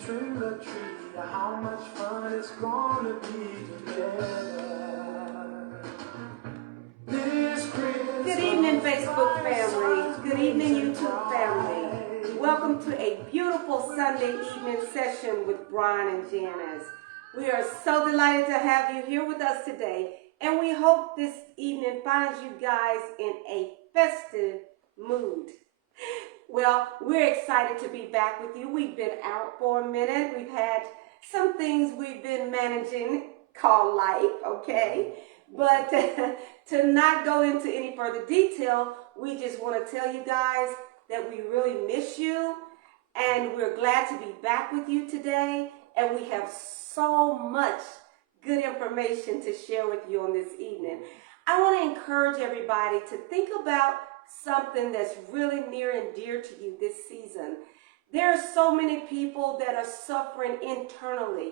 trick or treat. How much fun it's gonna be together this Christmas. Good evening, Facebook family. Good evening, YouTube family. Welcome to a beautiful Sunday evening session with Brian and Janice. We are so delighted to have you here with us today, and we hope this evening finds you guys in a festive mood. Well, we're excited to be back with you. We've been out for a minute. We've had some things we've been managing called life, okay? But to not go into any further detail, we just want to tell you guys that we really miss you, and we're glad to be back with you today, and we have so much good information to share with you on this evening. I want to encourage everybody to think about something that's really near and dear to you this season. There are so many people that are suffering internally.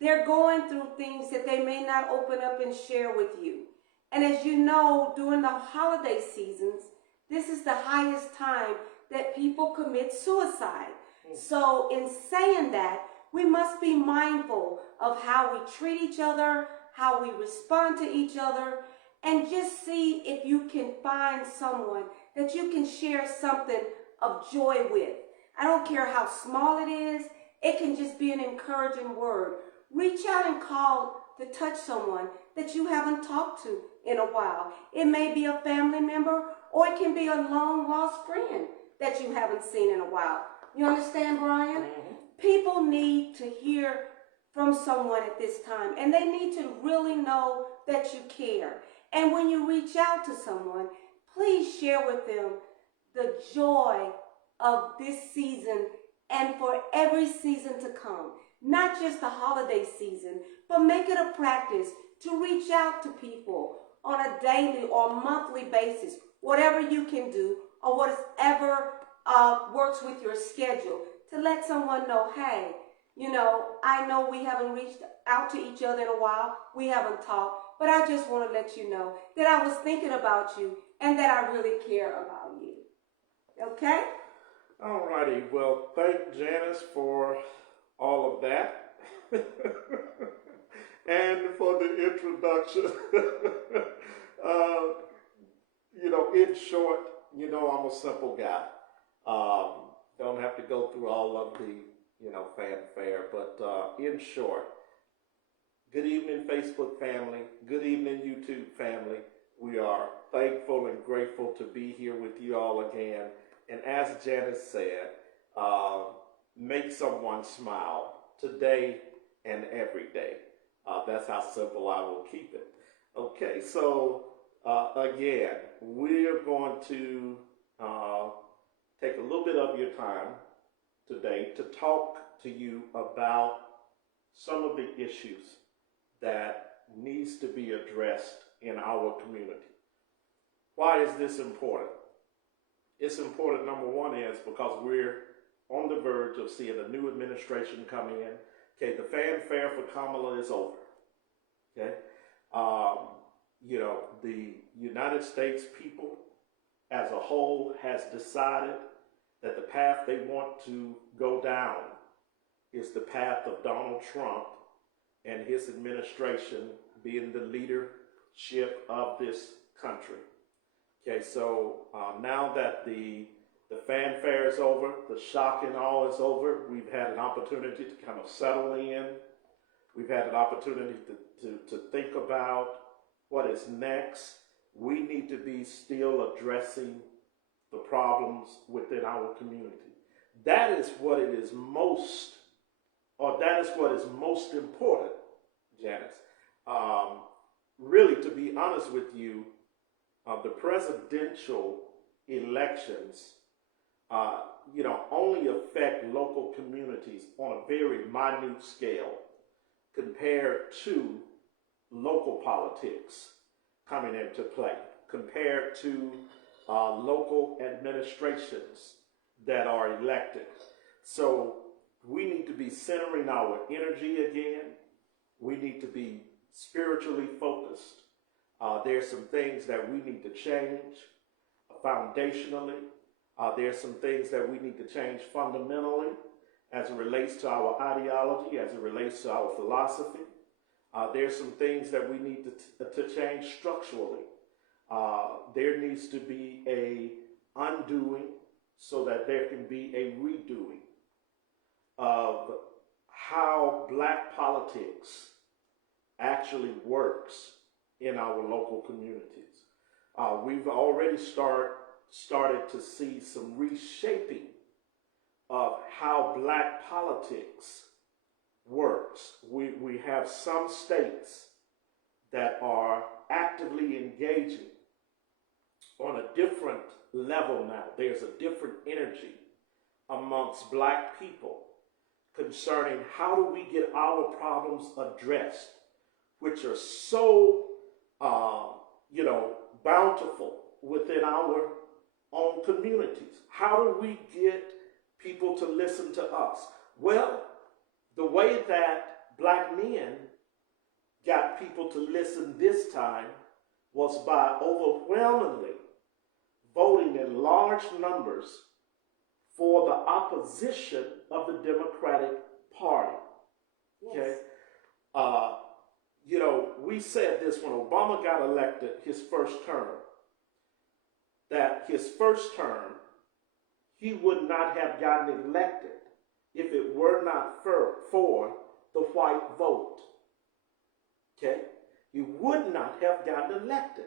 They're going through things that they may not open up and share with you. And as you know, during the holiday seasons, this is the highest time that people commit suicide. So in saying that, we must be mindful of how we treat each other, how we respond to each other, and just see if you can find someone that you can share something of joy with. I don't care how small it is. It can just be an encouraging word. Reach out and call to touch someone that you haven't talked to in a while. It may be a family member, or it can be a long-lost friend that you haven't seen in a while. You understand, Brian? Mm-hmm. People need to hear from someone at this time, and they need to really know that you care. And when you reach out to someone, please share with them the joy of this season and for every season to come. Not just the holiday season, but make it a practice to reach out to people on a daily or monthly basis, whatever you can do or whatever works with your schedule, to let someone know, hey, you know, I know we haven't reached out to each other in a while, we haven't talked, but I just want to let you know that I was thinking about you and that I really care about you. Okay? All righty. Well, thank Janice for all of that and for the introduction. In short, I'm a simple guy. Don't have to go through all of the, fanfare, but in short, good evening, Facebook family. Good evening, YouTube family. We are thankful and grateful to be here with you all again. And as Janice said, make someone smile today and every day. That's how simple I will keep it. Okay, so again, we're going to take a little bit of your time today to talk to you about some of the issues that needs to be addressed in our community. Why is this important? It's important, number one, is because we're on the verge of seeing a new administration come in. Okay, the fanfare for Kamala is over. Okay, the United States people as a whole has decided that the path they want to go down is the path of Donald Trump and his administration being the leadership of this country. Okay, so now that the fanfare is over, the shock and awe is over, we've had an opportunity to kind of settle in. We've had an opportunity to think about what is next. We need to be still addressing the problems within our community. That is what is most important, Janice. Really, to be honest with you, the presidential elections, only affect local communities on a very minute scale compared to local politics coming into play, compared to local administrations that are elected. So we need to be centering our energy again. We need to be spiritually focused. There's some things that we need to change foundationally. There's some things that we need to change fundamentally. as it relates to our ideology, as it relates to our philosophy. There's some things that we need to change structurally. There needs to be a undoing so that there can be a redoing of how black politics actually works in our local communities. We've already started to see some reshaping of how black politics works. We have some states that are actively engaging on a different level now. There's a different energy amongst black people concerning how do we get our problems addressed, which are so, bountiful within our own communities. How do we get people to listen to us? Well, the way that black men got people to listen this time was by overwhelmingly voting in large numbers for the opposition of the Democratic Party. Okay? Yes. We said this when Obama got elected his first term, that his first term, he would not have gotten elected if it were not for the white vote. Okay? He would not have gotten elected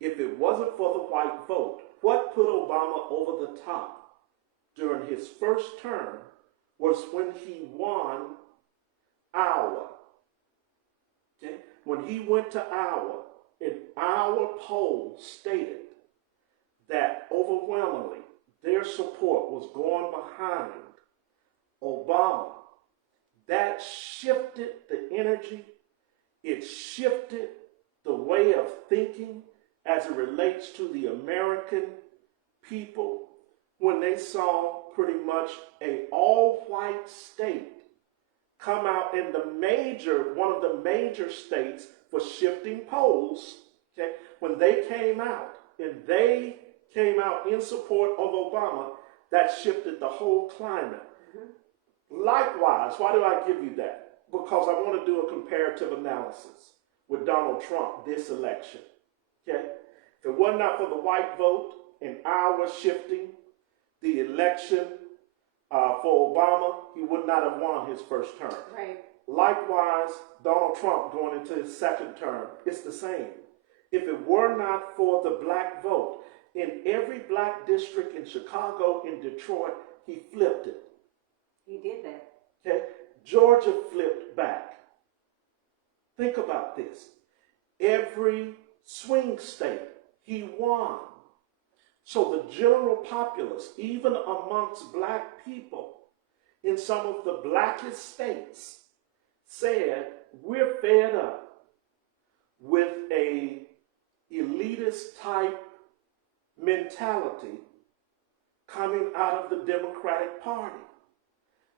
if it wasn't for the white vote. What put Obama over the top during his first term was when he won Iowa. Okay? When he went to Iowa, and our poll stated that overwhelmingly their support was going behind Obama. That shifted the energy. It shifted the way of thinking as it relates to the American people when they saw pretty much an all-white state come out in one of the major states for shifting polls. Okay, when they came out in support of Obama, that shifted the whole climate. Mm-hmm. Likewise, why do I give you that? Because I want to do a comparative analysis with Donald Trump this election. Okay, if it were not for the white vote and Iowa shifting the election for Obama, he would not have won his first term. Right. Likewise, Donald Trump going into his second term, it's the same. If it were not for the black vote, in every black district in Chicago, in Detroit, he flipped it. He did that. Okay? Georgia flipped back. Think about this. Every swing state, he won. So the general populace, even amongst black people in some of the blackest states, said, we're fed up with a elitist type mentality coming out of the Democratic Party.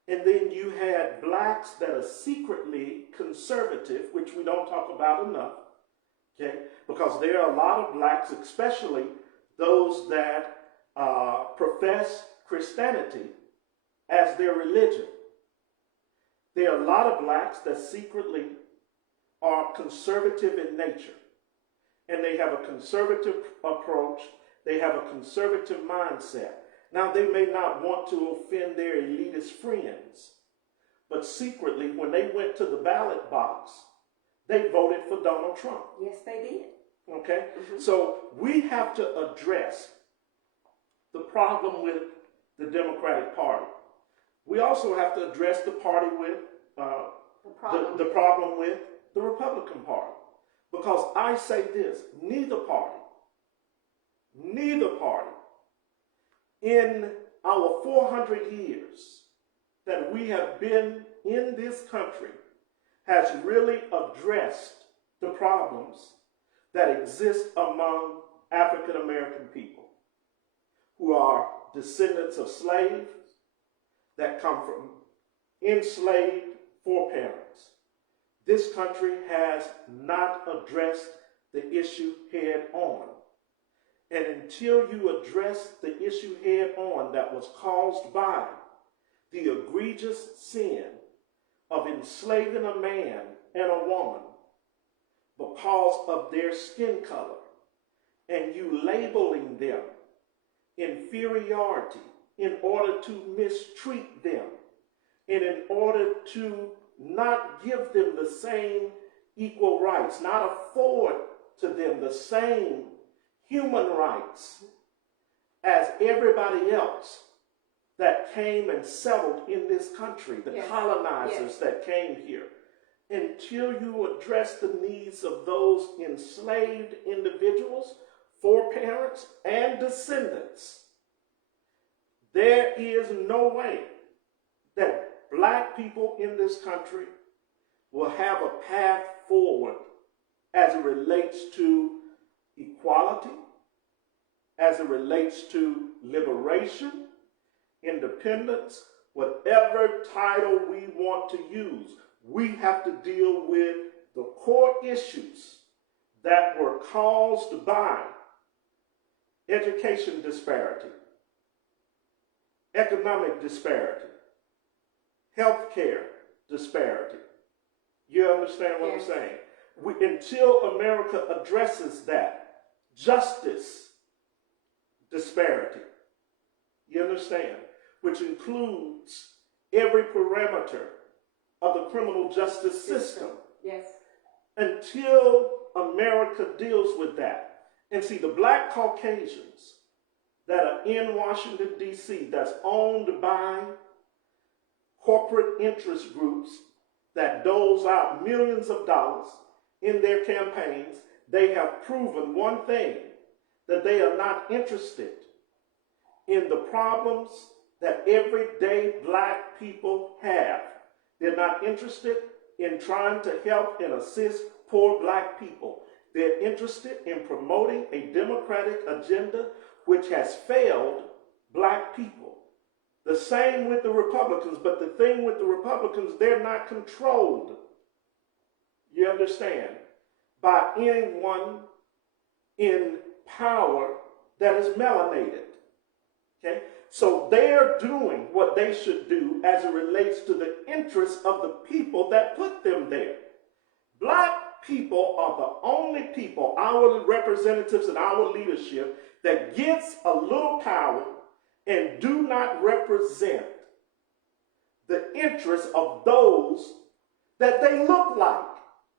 And then you had blacks that are secretly conservative, which we don't talk about enough, okay? Because there are a lot of blacks, especially those that profess Christianity as their religion. There are a lot of blacks that secretly are conservative in nature. And they have a conservative approach. They have a conservative mindset. Now, they may not want to offend their elitist friends, but secretly, when they went to the ballot box, they voted for Donald Trump. Yes, they did. Okay? Mm-hmm. So we have to address the problem with the Democratic Party. We also have to address the party with the problem with the Republican Party. Because I say this, neither party in our 400 years that we have been in this country has really addressed the problems that exist among African American people who are descendants of slaves that come from enslaved foreparents. This country has not addressed the issue head on. And until you address the issue head on that was caused by the egregious sin of enslaving a man and a woman because of their skin color, and you labeling them inferiority in order to mistreat them, and in order to not give them the same equal rights, not afford to them the same human rights as everybody else that came and settled in this country, the colonizers that came here. Until you address the needs of those enslaved individuals, foreparents, and descendants, there is no way that black people in this country will have a path forward as it relates to equality, as it relates to liberation, independence, whatever title we want to use. We have to deal with the core issues that were caused by education disparity, economic disparity, healthcare disparity. You understand what I'm saying? Until America addresses that, justice disparity, you understand, which includes every parameter of the criminal justice system. Yes. Until America deals with that. And see, the black Caucasians that are in Washington, D.C., that's owned by corporate interest groups that doles out millions of dollars in their campaigns, they have proven one thing, that they are not interested in the problems that everyday black people have. They're not interested in trying to help and assist poor black people. They're interested in promoting a democratic agenda which has failed black people. The same with the Republicans, but the thing with the Republicans, they're not controlled, you understand, by anyone in power that is melanated. Okay? So they're doing what they should do as it relates to the interests of the people that put them there. Black people are the only people, our representatives and our leadership, that gets a little power and do not represent the interests of those that they look like.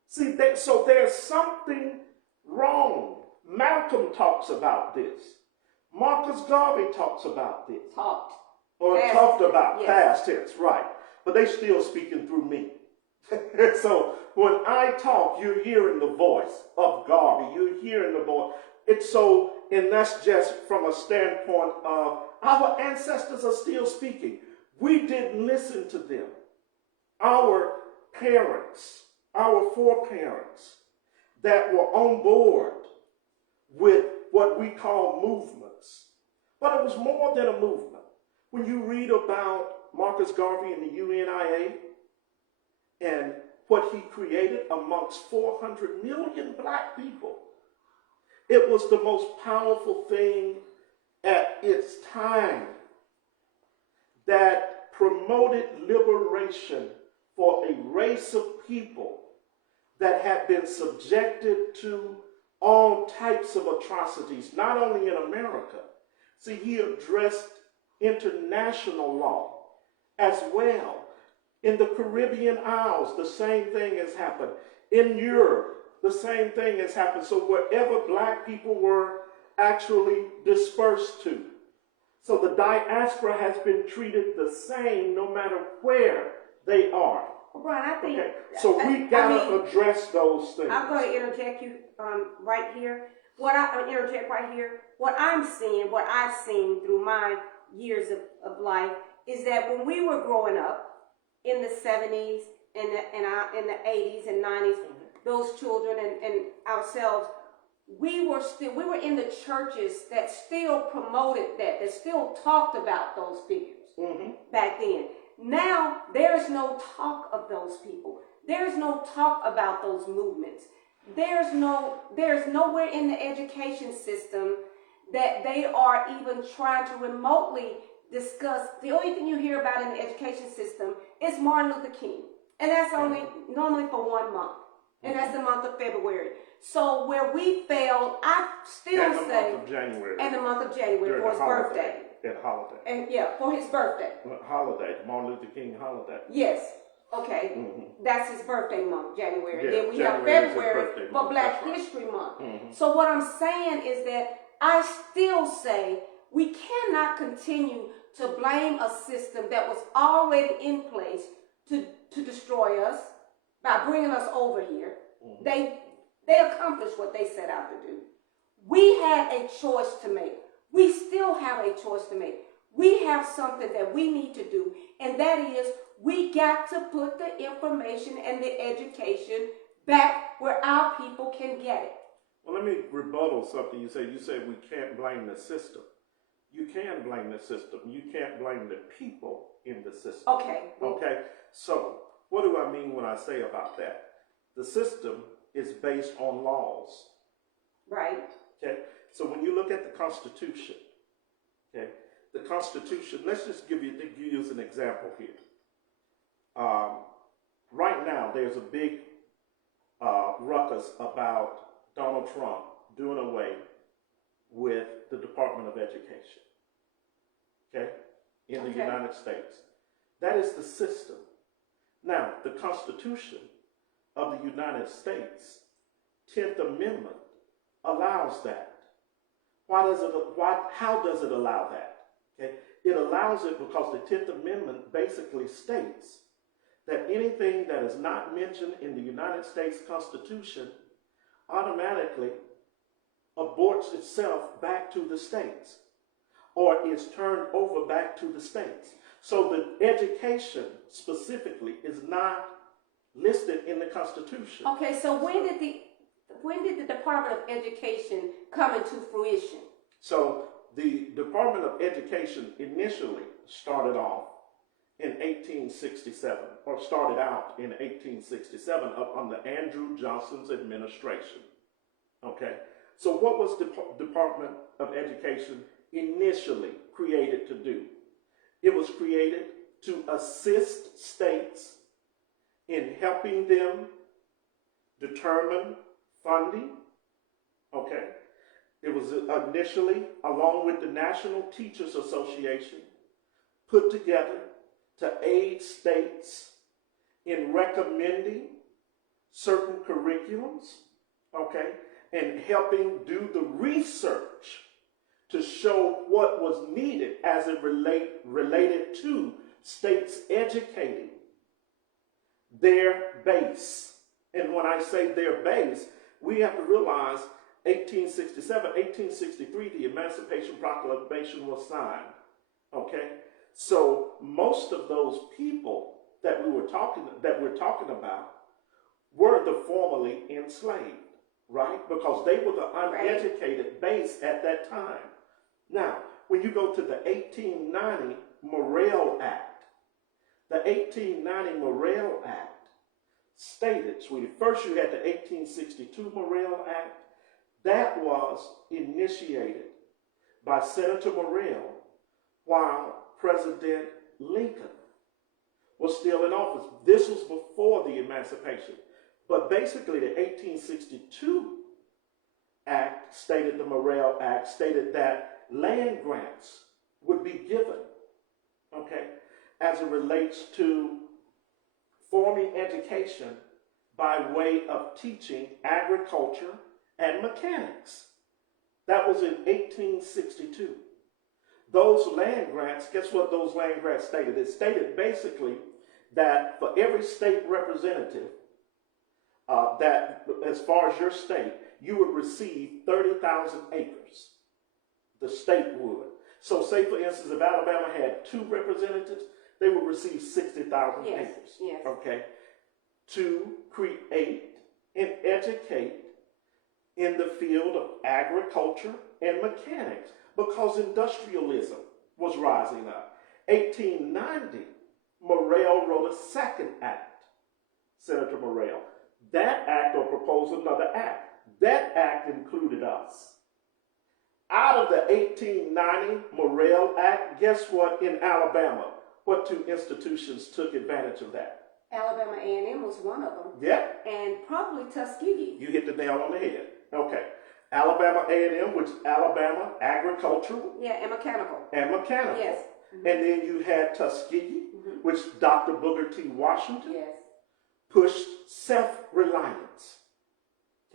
See, so there's something wrong. Malcolm talks about this. Marcus Garvey talks about this. Talked about, past tense, right. But they still speaking through me. So when I talk, you're hearing the voice of Garvey. You're hearing the voice. And that's just from a standpoint of our ancestors are still speaking. We didn't listen to them. Our parents, our foreparents that were on board with what we call movements. But it was more than a movement. When you read about Marcus Garvey and the UNIA and what he created amongst 400 million black people, it was the most powerful thing at its time that promoted liberation for a race of people that had been subjected to all types of atrocities, not only in America. See, he addressed international law as well. In the Caribbean Isles, the same thing has happened. In Europe, the same thing has happened. So wherever black people were actually dispersed to. So the diaspora has been treated the same no matter where they are. Well, Brian, I think... Okay. So we got to address those things. I'm going to interject you right here. What I'm seeing, what I've seen through my years of life is that when we were growing up in the 70s and in the 80s and 90s, those children and ourselves, we were in the churches that still promoted that still talked about those figures back then. Now there's no talk of those people. There's no talk about those movements. There's nowhere in the education system that they are even trying to remotely discuss, the only thing you hear about in the education system is Martin Luther King. And that's only normally for 1 month. And that's the month of February. So where we failed, I still And the say, month of January. and the month of January During for his the holiday. birthday. That holiday. And yeah, for his birthday. Holiday. Martin Luther King holiday. Yes. Okay. Mm-hmm. That's his birthday month, January. Yeah, Then we have January is his February birthday for month. Black That's right. History Month. Mm-hmm. So what I'm saying is that I still say we cannot continue to blame a system that was already in place to destroy us by bringing us over here. Mm-hmm. They accomplished what they set out to do. We had a choice to make. We still have a choice to make. We have something that we need to do, and that is we got to put the information and the education back where our people can get it. Well, let me rebuttal something you said. You said we can't blame the system. You can blame the system. You can't blame the people in the system. Okay. Okay? So, what do I mean when I say about that? The system is based on laws. Right. Okay? So when you look at the Constitution, okay, the Constitution, let's just use an example here. Right now, there's a big ruckus about Donald Trump doing away with the Department of Education, okay, in the United States. That is the system. Now, the Constitution of the United States, 10th Amendment, allows that. How does it allow that? Okay? It allows it because the 10th Amendment basically states that anything that is not mentioned in the United States Constitution automatically aborts itself back to the states or is turned over back to the states. So the education specifically is not listed in the Constitution. Okay, so when did the Department of Education come into fruition? So the Department of Education initially started off in 1867, or started out in 1867 up under Andrew Johnson's administration. Okay, so what was the Department of Education initially created to do? It was created to assist states in helping them determine funding. Okay, it was initially, along with the National Teachers Association, put together to aid states in recommending certain curriculums, okay, and helping do the research to show what was needed as it related to states educating their base. And when I say their base, we have to realize 1867, 1863, the Emancipation Proclamation was signed, okay? So most of those people that we're talking about were the formerly enslaved, right? Because they were the uneducated base at that time. Now, when you go to the 1890 Morrill Act, the 1890 Morrill Act stated, sweetie, first you had the 1862 Morrill Act. That was initiated by Senator Morrill while President Lincoln was still in office. This was before the emancipation. But basically the 1862 Act stated, the Morrill Act stated that land grants would be given, okay, as it relates to forming education by way of teaching agriculture and mechanics. That was in 1862. Those land grants, guess what those land grants stated? It stated basically that for every state representative, that as far as your state, you would receive 30,000 acres. The state would. So say, for instance, if Alabama had 2 representatives, they would receive 60,000 acres. Yes. Okay? To create and educate in the field of agriculture and mechanics, because industrialism was rising up. 1890, Morrill wrote a second act, Senator Morrill. That act, or proposed another act. That act included us. Out of the 1890 Morrill Act, guess what in Alabama? What two institutions took advantage of that? Alabama A&M was one of them. Yeah, And probably Tuskegee. you hit the nail on the head. Okay. Alabama A&M, which is Alabama Agricultural Yeah, and mechanical. and Mechanical. Yes. And then you had Tuskegee, which Dr. Booker T. Washington Yes. pushed self-reliance.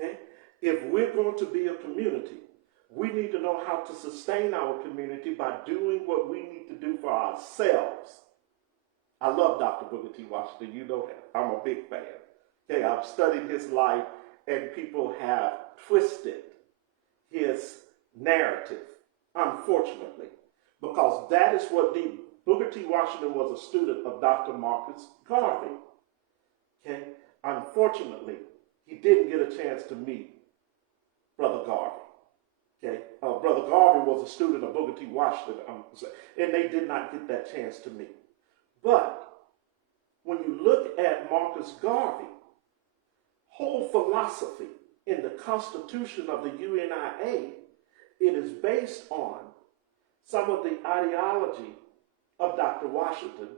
Okay? If we're going to be a community, we need to know how to sustain our community by doing what we need to do for ourselves. I love Dr. Booker T. Washington. You know that. I'm a big fan. Okay, I've studied his life, and people have twisted his narrative, unfortunately, because that is what Booker T. Washington was a student of Dr. Marcus Garvey. Okay, unfortunately, he didn't get a chance to meet Brother Garvey. Okay, Brother Garvey was a student of Booker T. Washington, and they did not get that chance to meet. But when you look at Marcus Garvey, whole philosophy in the Constitution of the UNIA, it is based on some of the ideology of Dr. Washington,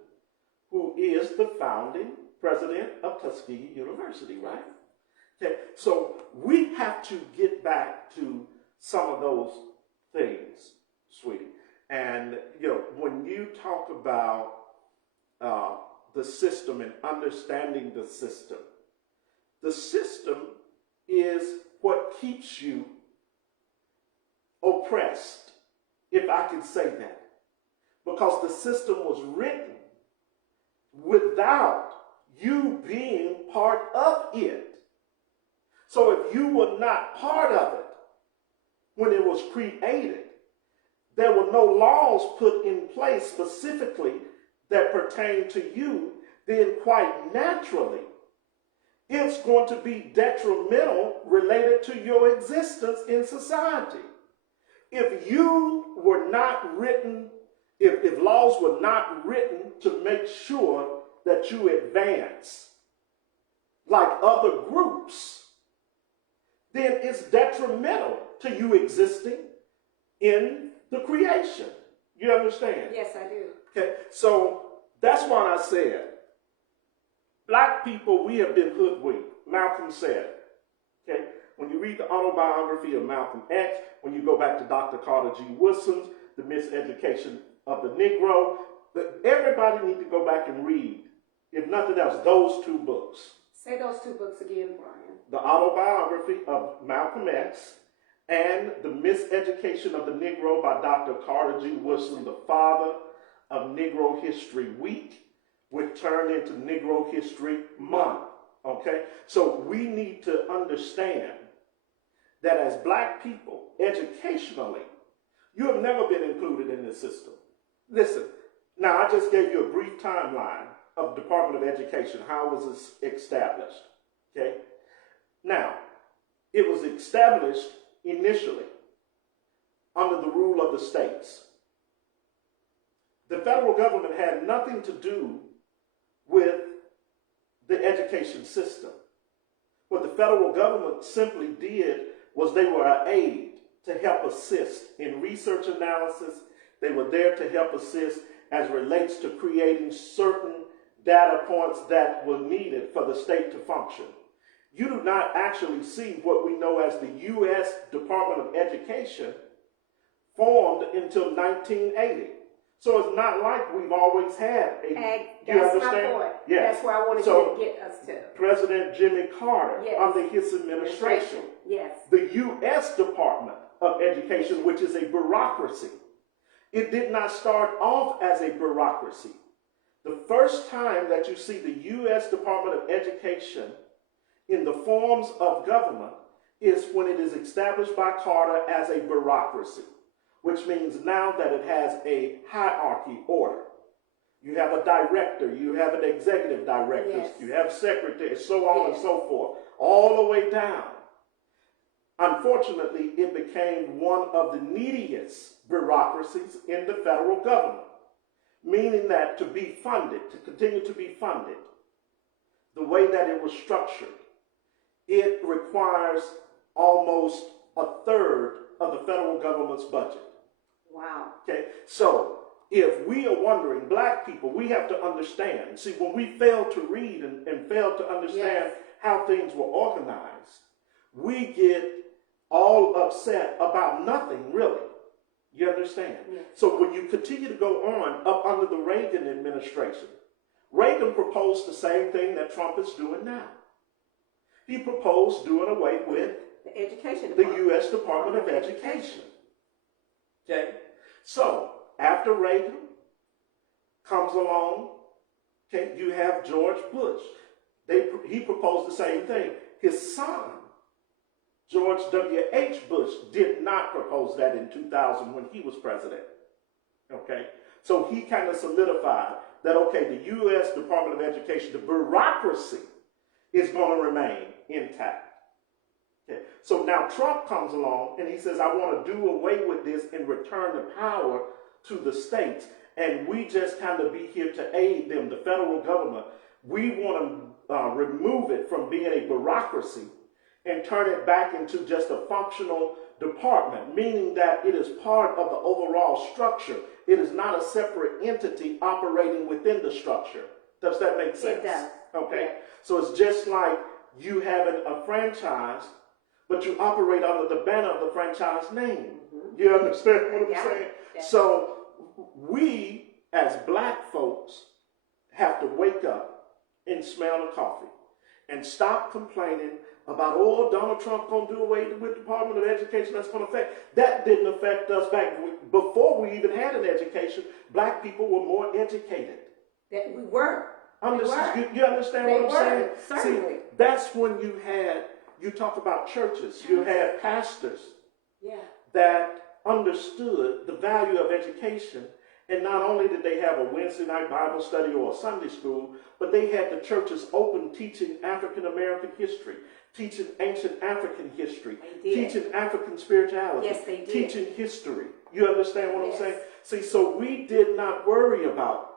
who is the founding president of Tuskegee University, right? Okay, so we have to get back to some of those things, sweetie. And, when you talk about the system and understanding the system is what keeps you oppressed, if I can say that. Because the system was written without you being part of it. So if you were not part of it when it was created, there were no laws put in place specifically that pertain to you, then quite naturally, it's going to be detrimental related to your existence in society. If you were not written, if laws were not written to make sure that you advance like other groups, then it's detrimental to you existing in the creation. You understand? Yes, I do. Okay, so that's why I said, black people, we have been hoodwinked. Malcolm said, okay, when you read the autobiography of Malcolm X, when you go back to Dr. Carter G. Woodson's The Miseducation of the Negro, everybody need to go back and read, if nothing else, those two books. Say those two books again, Brian. The autobiography of Malcolm X and The Miseducation of the Negro by Dr. Carter G. Woodson, the father of Negro History Week, which turned into Negro History Month. Okay? So we need to understand that as black people, educationally, you have never been included in this system. Listen, now I just gave you a brief timeline of Department of Education. How was this established? Okay? Now, it was established initially under the rule of the states. The federal government had nothing to do with the education system. What the federal government simply did was they were an aid to help assist in research analysis. They were there to help assist as relates to creating certain data points that were needed for the state to function. You do not actually see what we know as the U.S. Department of Education formed until 1980. So it's not like we've always had a... That's my point. Yes. That's where I wanted you to get us to. President Jimmy Carter, yes, under his administration, yes, the U.S. Department of Education, which is a bureaucracy, it did not start off as a bureaucracy. The first time that you see the U.S. Department of Education in the forms of government is when it is established by Carter as a bureaucracy, which means now that it has a hierarchy order. You have a director, you have an executive director, yes, you have secretaries, so on and so forth, all the way down. Unfortunately, it became one of the neediest bureaucracies in the federal government, meaning that to be funded, to continue to be funded, the way that it was structured, it requires almost a third of the federal government's budget. Wow. Okay, so if we are wondering, black people, we have to understand. See, when we fail to read and fail to understand how things were organized, we get all upset about nothing, really. You understand? Yes. So when you continue to go on up under the Reagan administration, Reagan proposed the same thing that Trump is doing now. He proposed doing away with The education the department. U.S. Department of Education. Okay? So, after Reagan comes along, okay, you have George Bush. He proposed the same thing. His son, George W.H. Bush, did not propose that in 2000 when he was president. Okay? So he kind of solidified that, okay, the U.S. Department of Education, the bureaucracy is going to remain intact. Okay. So now Trump comes along and he says, I want to do away with this and return the power to the states. And we just kind of be here to aid them, the federal government. We want to remove it from being a bureaucracy and turn it back into just a functional department, meaning that it is part of the overall structure. It is not a separate entity operating within the structure. Does that make sense? It does. Okay. Yeah. So it's just like you having a franchise, but you operate under the banner of the franchise name. Mm-hmm. You understand what I'm saying? Yeah. So we, as black folks, have to wake up and smell the coffee and stop complaining about, oh, Donald Trump going to do away with the Department of Education. That's going to affect. That didn't affect us back before we even had an education. Black people were more educated. That we were. You understand what I'm saying? Certainly. See, that's when you talk about churches. You had pastors that understood the value of education. And not only did they have a Wednesday night Bible study or a Sunday school, but they had the churches open teaching African American history, teaching ancient African history, teaching African spirituality, yes, they did. teaching history. You understand what I'm saying? See, so we did not worry about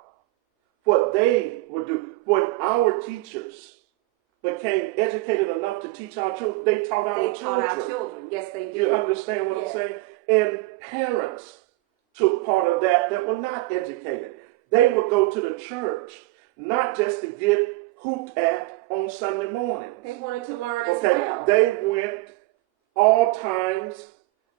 what they would do. When our teachers became educated enough to teach our children, they taught our children. Yes, they did. You understand what I'm saying? And parents took part of that were not educated. They would go to the church not just to get hooped at on Sunday mornings. They wanted to learn as Okay, well. they went all times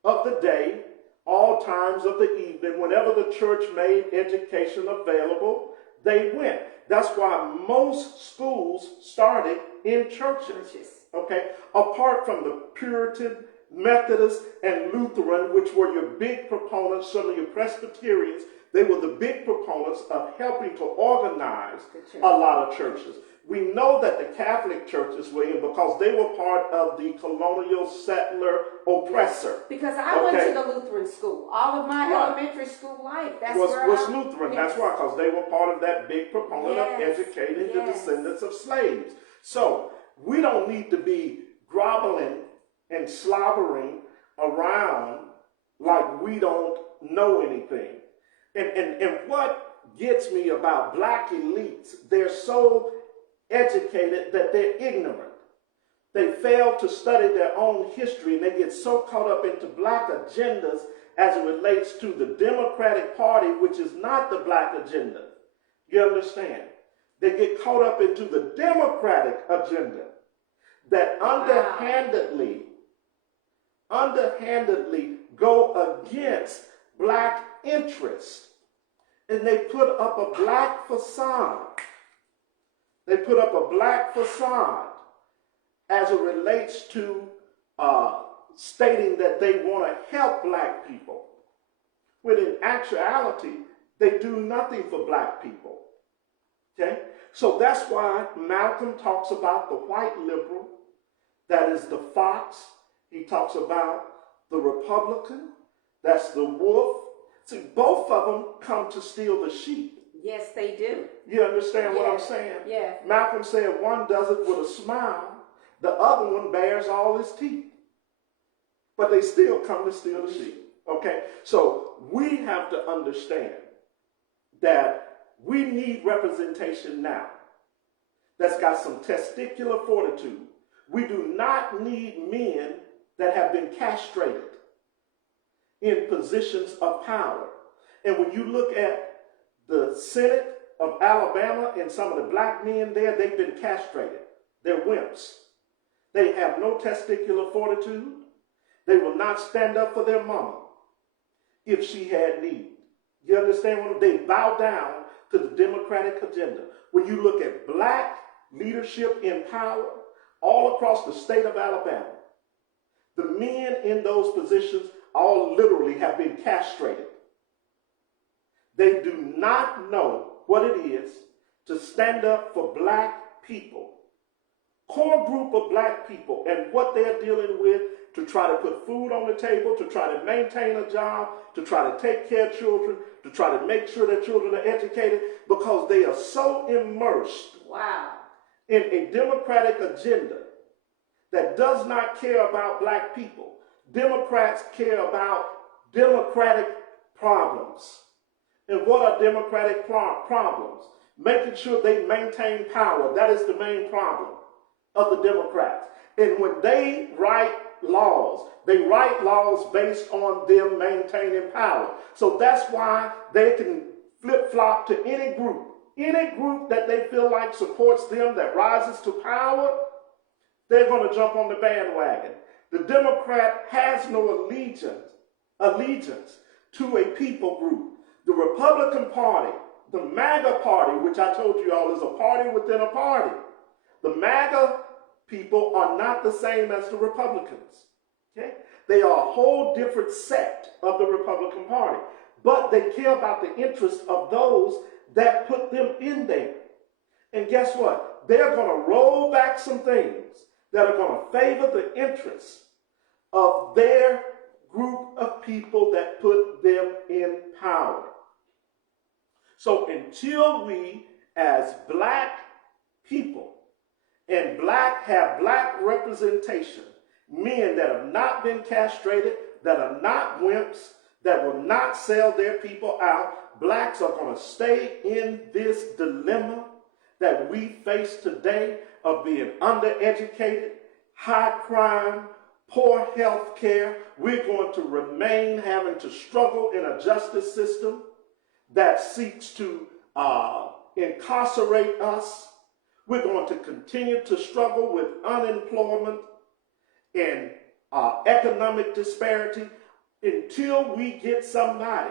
of the day, all times of the evening. Whenever the church made education available, they went. That's why most schools started in churches. Okay, apart from the Puritan, Methodist, and Lutheran, which were your big proponents, some of your Presbyterians, they were the big proponents of helping to organize a lot of churches. We know that the Catholic churches were in because they were part of the colonial settler oppressor. Because I went to the Lutheran school. All of my elementary school life, was Lutheran. That's why, because they were part of that big proponent of educating the descendants of slaves. So we don't need to be groveling and slobbering around like we don't know anything. And what gets me about black elites, they're so educated that they're ignorant. They fail to study their own history, and they get so caught up into black agendas as it relates to the Democratic Party, which is not the black agenda. You understand? They get caught up into the Democratic agenda that underhandedly go against black interests. And they put up a black facade. They put up a black facade as it relates to stating that they want to help black people. When in actuality, they do nothing for black people. Okay? So that's why Malcolm talks about the white liberal, that is the fox. He talks about the Republican, that's the wolf. See, both of them come to steal the sheep. Yes, they do. You understand what I'm saying? Yeah. Malcolm said one does it with a smile, the other one bears all his teeth. But they still come to steal the sheep. Okay? So we have to understand that we need representation now that's got some testicular fortitude. We do not need men that have been castrated. in positions of power. And when you look at the Senate of Alabama and some of the black men there, they've been castrated. They're wimps. They have no testicular fortitude. They will not stand up for their mama if she had need. You understand what they bow down to the Democratic agenda. When you look at black leadership in power all across the state of Alabama, the men in those positions all literally have been castrated. They do not know what it is to stand up for black people, core group of black people, and what they're dealing with to try to put food on the table, to try to maintain a job, to try to take care of children, to try to make sure that children are educated, because they are so immersed in a Democratic agenda that does not care about black people. Democrats care about democratic problems. And what are democratic problems? Making sure they maintain power. That is the main problem of the Democrats. And when they write laws, they write laws based on them maintaining power. So that's why they can flip-flop to any group that they feel like supports them, that rises to power, they're going to jump on the bandwagon. The Democrat has no allegiance to a people group. The Republican Party, the MAGA Party, which I told you all is a party within a party, the MAGA people are not the same as the Republicans. Okay? They are a whole different sect of the Republican Party, but they care about the interests of those that put them in there. And guess what? They're going to roll back some things that are going to favor the interests of their group of people that put them in power. So until we, as black people, and have black representation, men that have not been castrated, that are not wimps, that will not sell their people out, blacks are going to stay in this dilemma that we face today of being undereducated, high crime, poor health care. We're going to remain having to struggle in a justice system that seeks to incarcerate us. We're going to continue to struggle with unemployment and economic disparity until we get somebody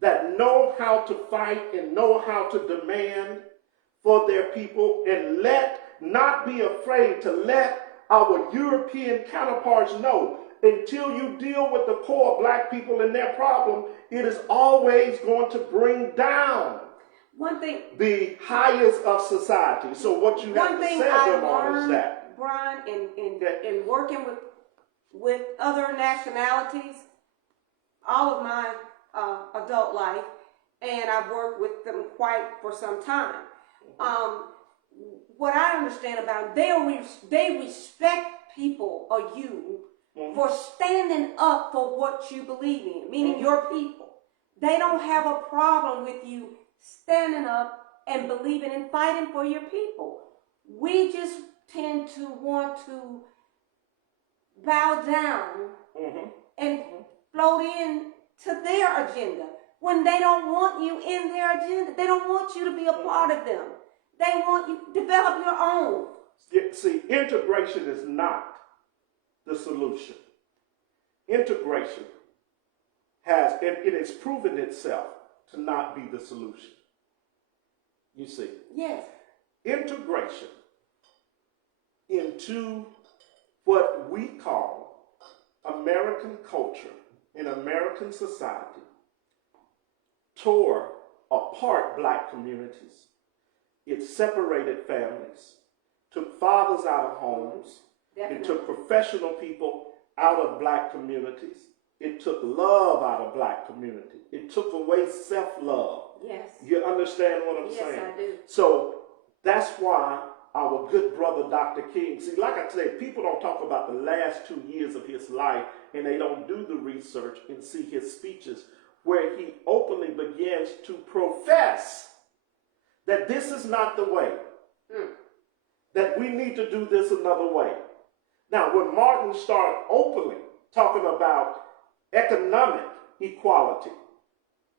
that know how to fight and know how to demand for their people, and not be afraid to let our European counterparts know, until you deal with the core black people and their problem, it is always going to bring down the highest of society. So what you have to sell them on is that. Brian, in working with other nationalities all of my adult life, and I've worked with them for some time. What I understand about them, they respect people or you for standing up for what you believe in, meaning your people. They don't have a problem with you standing up and believing and fighting for your people. We just tend to want to bow down and float in to their agenda when they don't want you in their agenda. They don't want you to be a part of them. They want you to develop your own. See, integration is not the solution. Integration it has proven itself to not be the solution. You see? Yes. Integration into what we call American culture in American society tore apart black communities. It separated families, took fathers out of homes. Definitely. It took professional people out of black communities. It took love out of black community. It took away self-love. Yes. You understand what I'm saying? Yes, I do. So that's why our good brother, Dr. King, see, like I said, people don't talk about the last 2 years of his life, and they don't do the research and see his speeches where he openly begins to profess that this is not the way, that we need to do this another way. Now, when Martin started openly talking about economic equality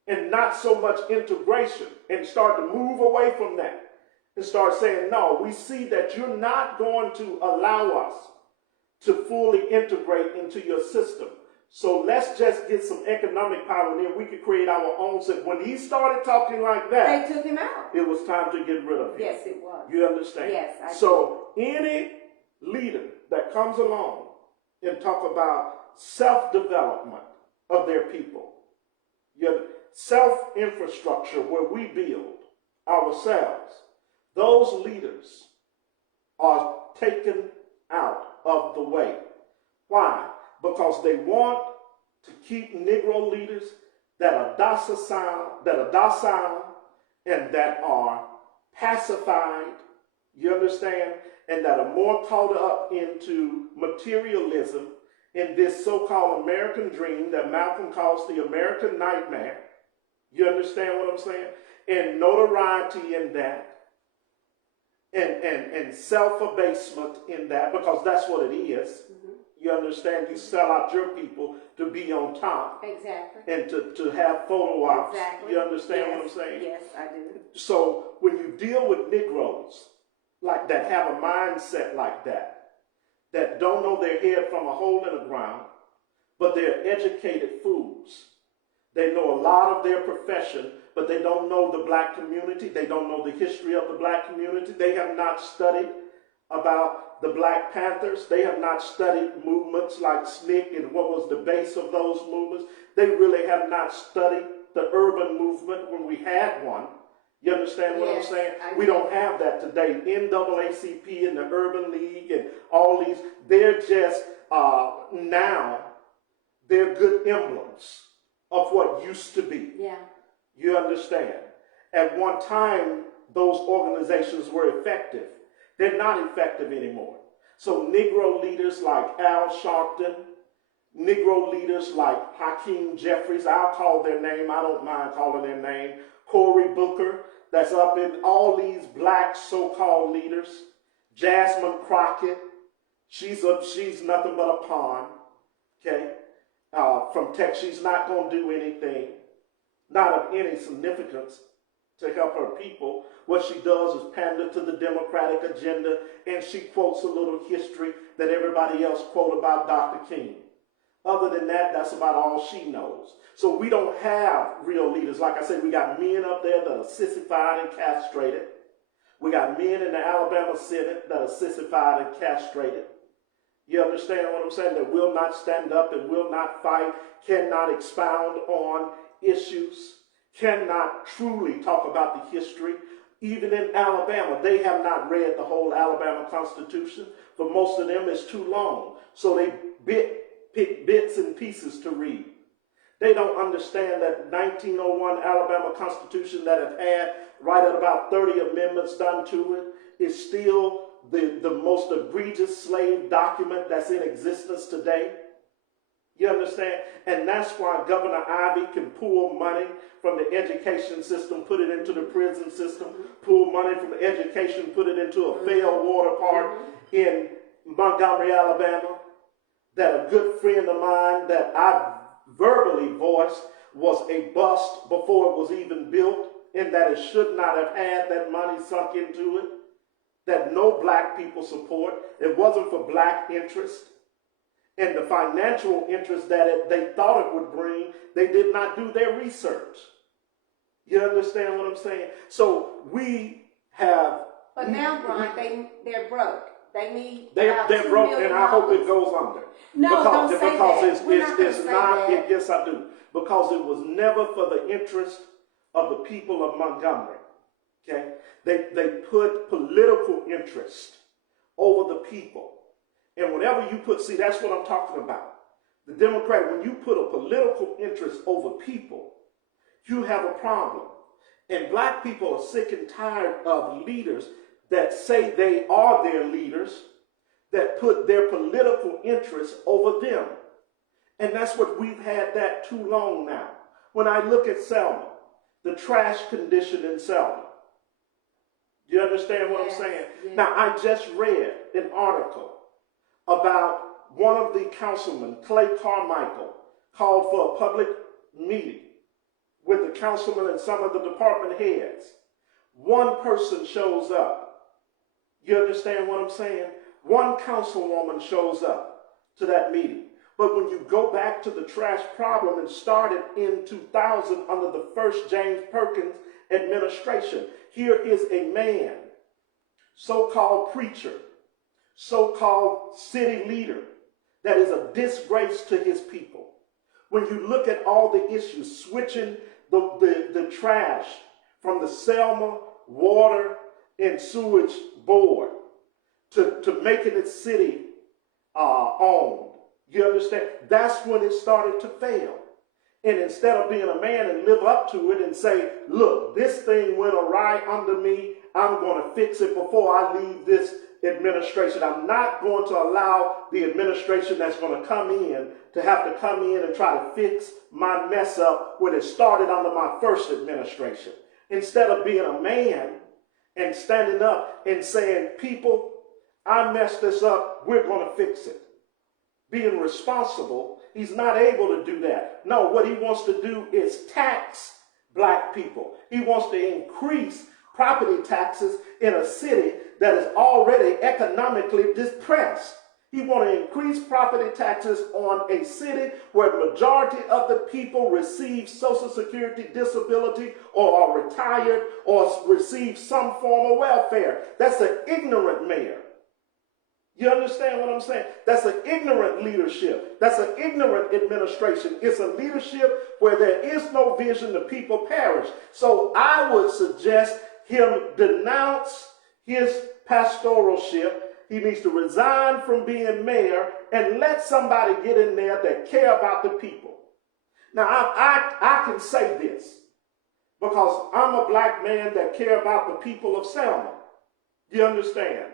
and not so much integration, and start to move away from that and start saying, no, we see that you're not going to allow us to fully integrate into your system. So let's just get some economic power, and then we could create our own system. When he started talking like that, They took him out. it was time to get rid of him. Yes, it was. You understand? Yes, I do. So any leader that comes along and talk about self-development of their people, your self-infrastructure where we build ourselves, those leaders are taken out of the way. Why? Because they want to keep Negro leaders that are docile, and that are pacified, you understand, and that are more caught up into materialism in this so-called American dream that Malcolm calls the American nightmare. You understand what I'm saying? And notoriety in that, and self-abasement in that, because that's what it is. Mm-hmm. You understand? You sell out your people to be on top Exactly. and to have photo ops. Exactly. You understand Yes. what I'm saying? Yes, I do. So when you deal with Negroes like that, have a mindset like that don't know their head from a hole in the ground, but they're educated fools. They know a lot of their profession, but they don't know the black community. They don't know the history of the black community. They have not studied about the Black Panthers. They have not studied movements like SNCC and what was the base of those movements. They really have not studied the urban movement when we had one. You understand what Yes, I'm saying? I We do. don't have that today. NAACP and the Urban League and all these, they're just now, they're good emblems of what used to be. Yeah. You understand? At one time, those organizations were effective. They're not effective anymore. So Negro leaders like Al Sharpton, Negro leaders like Hakeem Jeffries, I'll call their name, I don't mind calling their name, Cory Booker, that's up in all these black so-called leaders, Jasmine Crockett, she's nothing but a pawn, okay? From Texas, she's not going to do anything, not of any significance to help her people. What she does is pander to the Democratic agenda, and she quotes a little history that everybody else quote about Dr. King. Other than that, that's about all she knows. So we don't have real leaders. Like I said, we got men up there that are sissified and castrated. We got men in the Alabama Senate that are sissified and castrated. You understand what I'm saying? That will not stand up and will not fight, cannot expound on issues, cannot truly talk about the history. Even in Alabama, they have not read the whole Alabama Constitution. For most of them, it's too long. So they pick bits and pieces to read. They don't understand that 1901 Alabama Constitution that have had right at about 30 amendments done to it is still the most egregious slave document that's in existence today. You understand? And that's why Governor Ivey can pull money from the education system, put it into the prison system, pull money from the education, put it into a failed water park in Montgomery, Alabama, that a good friend of mine that I verbally voiced was a bust before it was even built, and that it should not have had that money sunk into it, that no black people support. It wasn't for black interest. And the financial interest that they thought it would bring, they did not do their research. You understand what I'm saying? So we have... But now, Brian, they're broke. They need They're $2 broke, million. and I hope it goes under. No, don't say because that. It's, We're not gonna it's say not. that. Yes, I do. Because it was never for the interest of the people of Montgomery. Okay, they put political interest over the people, and whenever you put, see, that's what I'm talking about. The Democrat, when you put a political interest over people, you have a problem. And black people are sick and tired of leaders that say they are their leaders, that put their political interests over them. And that's what we've had that too long now. When I look at Selma, the trash condition in Selma, do you understand what I'm saying? Yes. Now, I just read an article about one of the councilmen, Clay Carmichael, called for a public meeting with the councilman and some of the department heads. One person shows up. You understand what I'm saying? One councilwoman shows up to that meeting. But when you go back to the trash problem, it started in 2000 under the first James Perkins administration. Here is a man, so-called preacher, so-called city leader, that is a disgrace to his people. When you look at all the issues, switching the trash from the Selma Water and Sewage Board to making it city owned. You understand? That's when it started to fail. And instead of being a man and live up to it and say, look, this thing went awry under me, I'm going to fix it before I leave this administration. I'm not going to allow the administration that's going to come in to have to come in and try to fix my mess up when it started under my first administration. Instead of being a man and standing up and saying, people, I messed this up, we're going to fix it. Being responsible, he's not able to do that. No, what he wants to do is tax black people. He wants to increase property taxes in a city that is already economically depressed. He wants to increase property taxes on a city where the majority of the people receive Social Security disability or are retired or receive some form of welfare. That's an ignorant mayor. You understand what I'm saying? That's an ignorant leadership. That's an ignorant administration. It's a leadership where there is no vision, the people perish. So I would suggest him denounce his pastoralship. He needs to resign from being mayor and let somebody get in there that care about the people. Now, I can say this because I'm a black man that care about the people of Selma. You understand?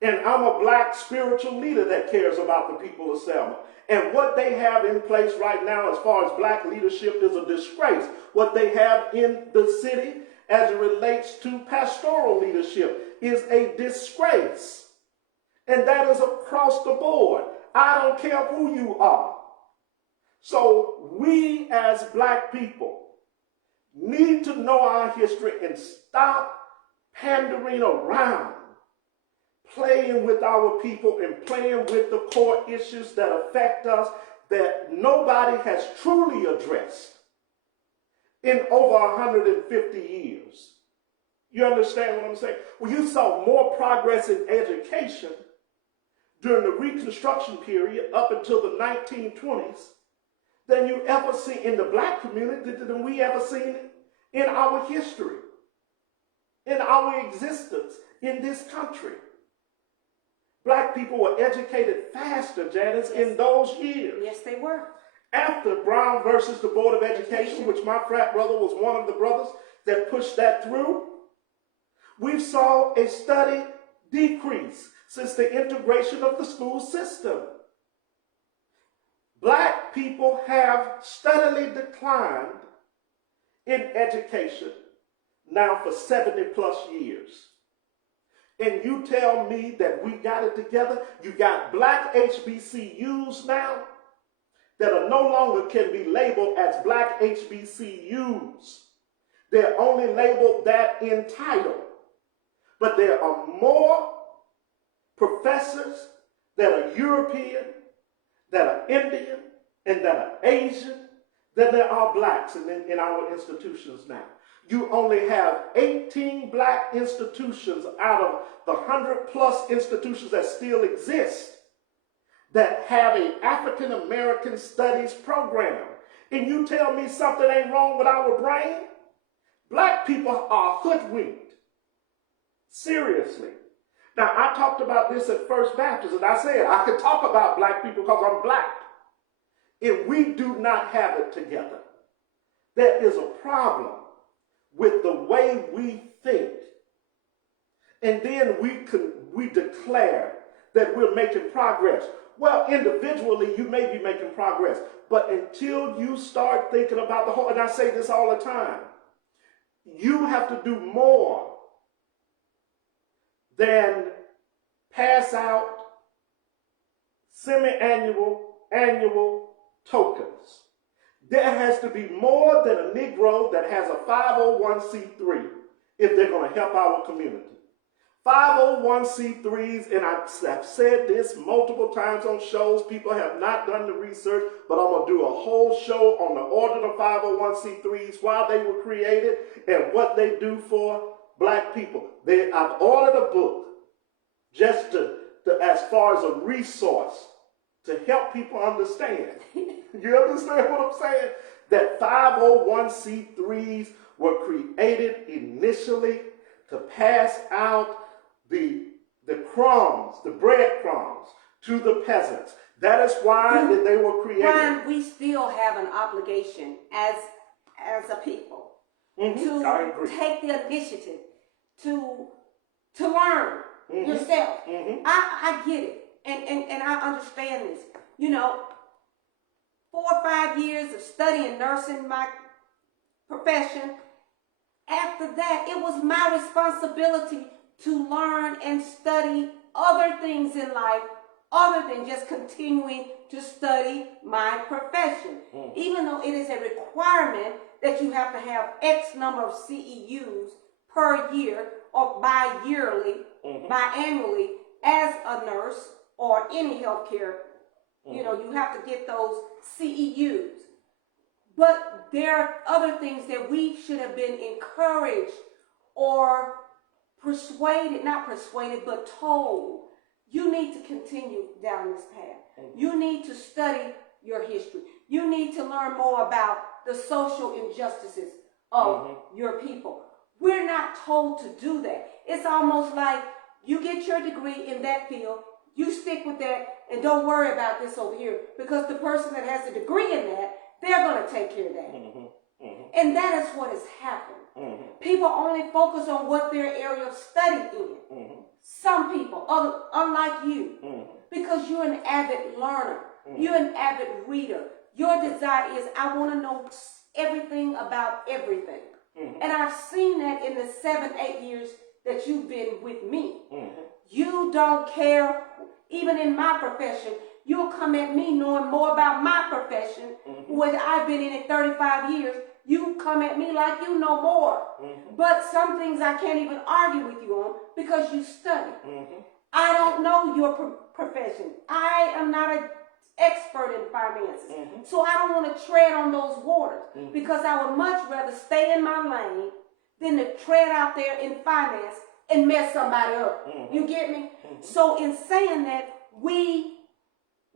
And I'm a black spiritual leader that cares about the people of Selma. And what they have in place right now as far as black leadership is a disgrace. What they have in the city as it relates to pastoral leadership is a disgrace. And that is across the board. I don't care who you are. So we as black people need to know our history and stop pandering around, playing with our people and playing with the core issues that affect us that nobody has truly addressed in over 150 years. You understand what I'm saying? Well, you saw more progress in education during the Reconstruction period up until the 1920s than you ever see in the black community than we ever seen in our history, in our existence in this country. Black people were educated faster, Janice, in those years. Yes, they were. After Brown versus the Board of Education, which my frat brother was one of the brothers that pushed that through, we saw a steady decrease since the integration of the school system. Black people have steadily declined in education now for 70 plus years. And you tell me that we got it together? You got black HBCUs now that are no longer can be labeled as black HBCUs. They're only labeled that in title. But there are more professors that are European, that are Indian, and that are Asian than there are blacks in our institutions now. You only have 18 black institutions out of the 100 plus institutions that still exist that have an African American studies program. And you tell me something ain't wrong with our brain? Black people are hoodwinked. Seriously. Now, I talked about this at First Baptist, and I said I could talk about black people because I'm black. If we do not have it together, there is a problem with the way we think. And then we declare that we're making progress. Well, individually, you may be making progress, but until you start thinking about the whole, and I say this all the time, you have to do more than pass out semi-annual, annual tokens. There has to be more than a Negro that has a 501c3 if they're going to help our community. 501c3s, and I've said this multiple times on shows, people have not done the research, but I'm going to do a whole show on the origin of 501c3s, why they were created, and what they do for black people. I've ordered a book just to as far as a resource to help people understand. You understand what I'm saying? That 501c3s were created initially to pass out the crumbs, the breadcrumbs, to the peasants. That is why they were created. Brian, we still have an obligation as a people to take the initiative to learn yourself. I get it, and I understand this. 4 or 5 years of studying nursing, my profession. After that, it was my responsibility to learn and study other things in life other than just continuing to study my profession. Even though it is a requirement that you have to have X number of CEUs per year or biannually as a nurse or any healthcare, you have to get those CEUs. But there are other things that we should have been encouraged or but told. You need to continue down this path. You need to study your history. You need to learn more about the social injustices of your people. We're not told to do that. It's almost like you get your degree in that field, you stick with that, and don't worry about this over here, because the person that has a degree in that, they're going to take care of that. And that is what has happened. People only focus on what their area of study in. Some people, unlike you, because you're an avid learner, you're an avid reader. Your desire is, I want to know everything about everything. And I've seen that in the 7-8 years that you've been with me. You don't care, even in my profession, you'll come at me knowing more about my profession, which I've been in it 35 years. You come at me like you know more. But some things I can't even argue with you on because you study. I don't know your profession. I am not an expert in finances. So I don't want to tread on those waters because I would much rather stay in my lane than to tread out there in finance and mess somebody up. You get me? So in saying that, we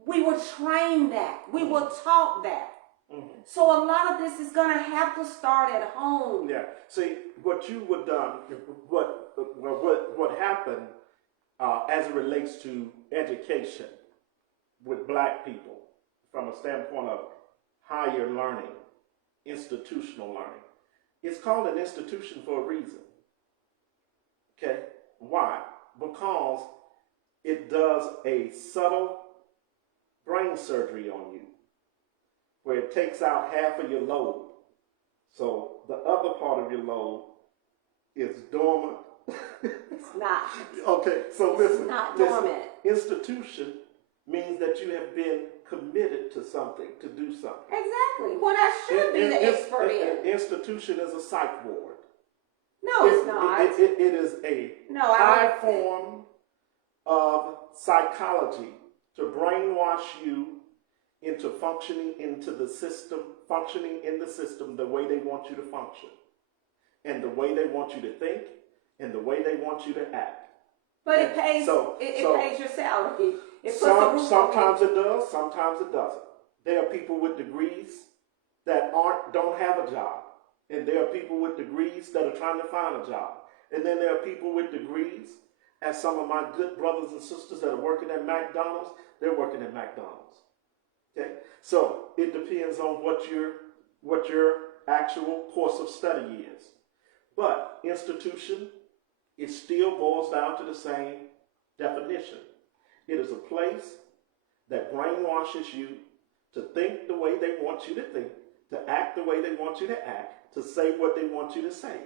were trained that. We were taught that. So a lot of this is going to have to start at home. Yeah. See, what you would what happened as it relates to education with black people from a standpoint of higher learning, institutional learning. It's called an institution for a reason. Okay? Why? Because it does a subtle brain surgery on you, where it takes out half of your lobe. So the other part of your lobe is dormant. It's not. Okay, so listen. It's not listen. dormant. Institution means that you have been committed to something, to do something. Exactly. What I should be the expert in. Institution is a psych ward. No, it's not. It is a high form of psychology to brainwash you into functioning into the system, functioning in the system the way they want you to function, and the way they want you to think, and the way they want you to act. But it pays. It pays your salary. Sometimes it does. Sometimes it doesn't. There are people with degrees that don't have a job, and there are people with degrees that are trying to find a job, and then there are people with degrees, as some of my good brothers and sisters that are working at McDonald's. They're working at McDonald's. Okay, so it depends on what your actual course of study is. But institution, it still boils down to the same definition. It is a place that brainwashes you to think the way they want you to think, to act the way they want you to act, to say what they want you to say.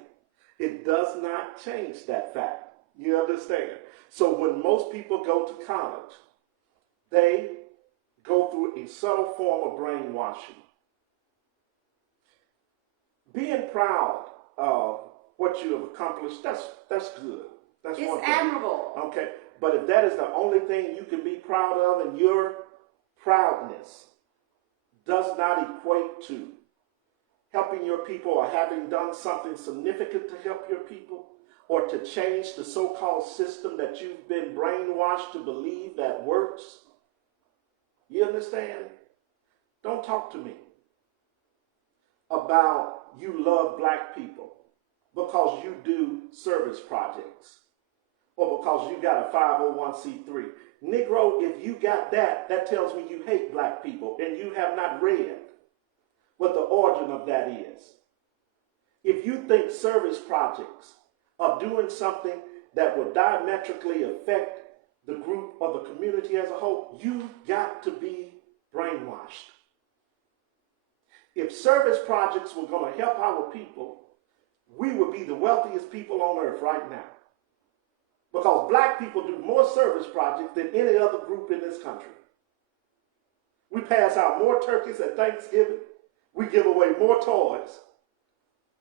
It does not change that fact. You understand? So when most people go to college, they go through a subtle form of brainwashing. being proud of what you have accomplished, that's good. That's It's one thing. admirable. Okay, but if that is the only thing you can be proud of, and your proudness does not equate to helping your people or having done something significant to help your people, or to change the so-called system that you've been brainwashed to believe that works, you understand? Don't talk to me about you love black people because you do service projects or because you got a 501c3. Negro, if you got that, that tells me you hate black people and you have not read what the origin of that is. If you think service projects are doing something that will diametrically affect the group or the community as a whole, you got to be brainwashed. If service projects were going to help our people, we would be the wealthiest people on earth right now. Because black people do more service projects than any other group in this country. We pass out more turkeys at Thanksgiving. We give away more toys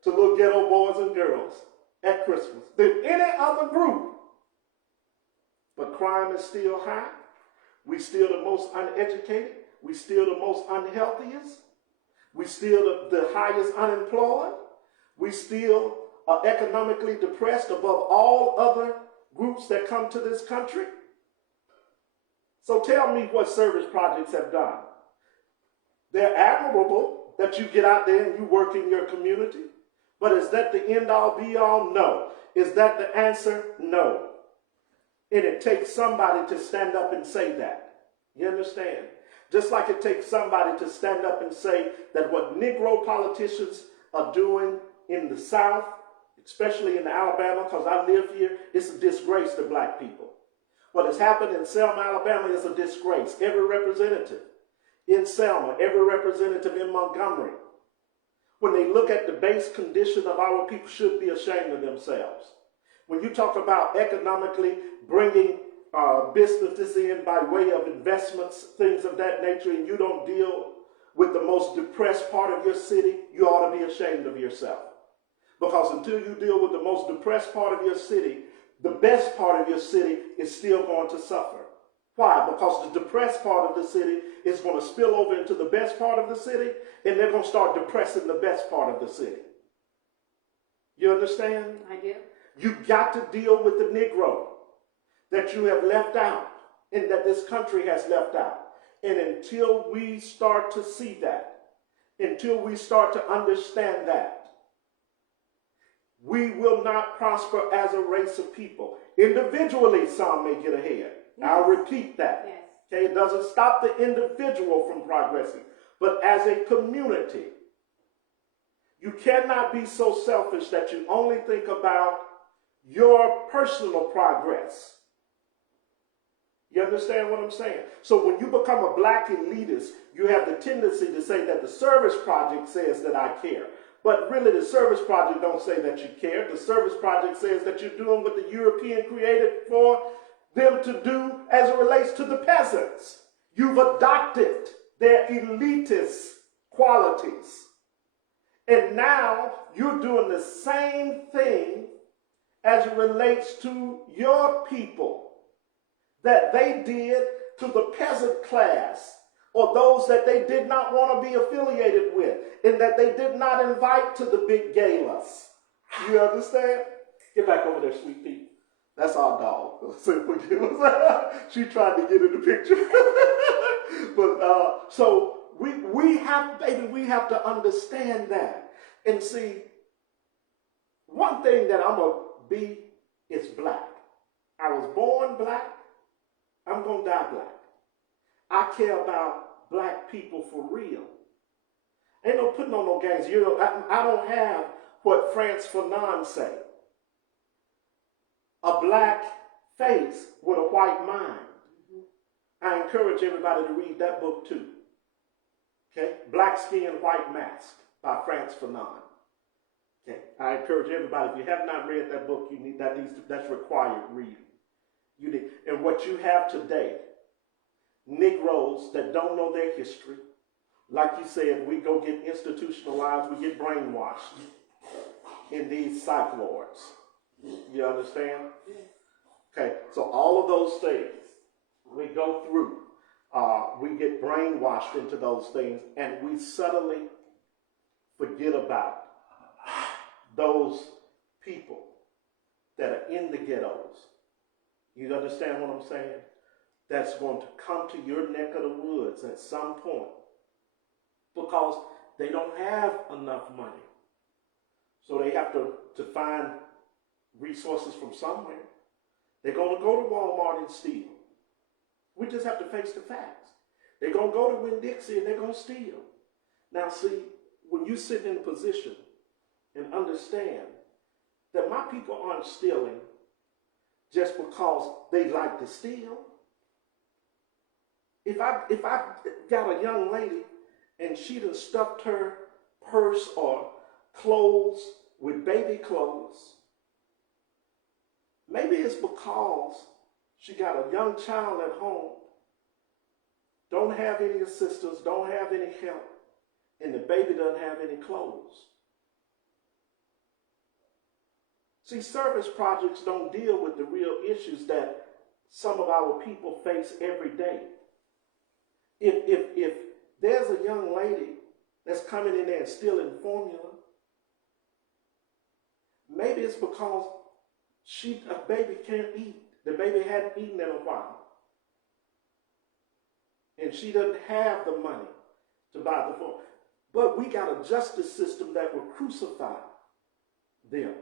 to little ghetto boys and girls at Christmas than any other group. But crime is still high. We still the most uneducated. We still the most unhealthiest. We still the highest unemployed. We still are economically depressed above all other groups that come to this country. So tell me what service projects have done. They're admirable that you get out there and you work in your community. But is that the end all be all? No. Is that the answer? No. And it takes somebody to stand up and say that. You understand? Just like it takes somebody to stand up and say that what Negro politicians are doing in the South, especially in Alabama, because I live here, it's a disgrace to black people. What has happened in Selma, Alabama is a disgrace. Every representative in Selma, every representative in Montgomery, when they look at the base condition of our people, should be ashamed of themselves. When you talk about economically bringing businesses in by way of investments, things of that nature, and you don't deal with the most depressed part of your city, you ought to be ashamed of yourself. Because until you deal with the most depressed part of your city, the best part of your city is still going to suffer. Why? Because the depressed part of the city is going to spill over into the best part of the city, and they're going to start depressing the best part of the city. You understand? I do. You got to deal with the Negro that you have left out and that this country has left out. And until we start to see that, until we start to understand that, we will not prosper as a race of people. Individually, some may get ahead. Yes. I'll repeat that. Yes. Okay, it doesn't stop the individual from progressing. But as a community, you cannot be so selfish that you only think about your personal progress. You understand what I'm saying? So when you become a black elitist, you have the tendency to say that the service project says that I care. But really the service project don't say that you care. The service project says that you're doing what the European created for them to do as it relates to the peasants. You've adopted their elitist qualities. And now you're doing the same thing as it relates to your people that they did to the peasant class or those that they did not want to be affiliated with and that they did not invite to the big galas. You understand? Get back over there, sweet pea. That's our dog. She tried to get in the picture. But so we have to understand that. And see, one thing that I'm going to be is black. I was born black. I'm going to die black. I care about black people for real. Ain't no putting on no games. You know, I don't have what Frantz Fanon say. A black face with a white mind. Mm-hmm. I encourage everybody to read that book too. Okay? Black Skin, White Mask by Frantz Fanon. Okay? I encourage everybody, if you have not read that book, that's required reading. You need, and what you have today, Negroes that don't know their history, Like you said, we go get institutionalized, we get brainwashed in these psych wards. You understand? Okay, so all of those things we go through, we get brainwashed into those things, and we suddenly forget about those people that are in the ghettos. You understand what I'm saying? That's going to come to your neck of the woods at some point because they don't have enough money. So they have to find resources from somewhere. They're going to go to Walmart and steal. We just have to face the facts. They're going to go to Winn-Dixie and they're going to steal. Now see, when you sit in a position and understand that my people aren't stealing just because they like to steal. If I got a young lady and she done stuffed her purse or clothes with baby clothes, maybe it's because she got a young child at home, don't have any assistance, don't have any help, and the baby doesn't have any clothes. See, service projects don't deal with the real issues that some of our people face every day. If there's a young lady that's coming in there and stealing formula, maybe it's because a baby can't eat. The baby hadn't eaten in a while. And she doesn't have the money to buy the formula. But we got a justice system that will crucify them.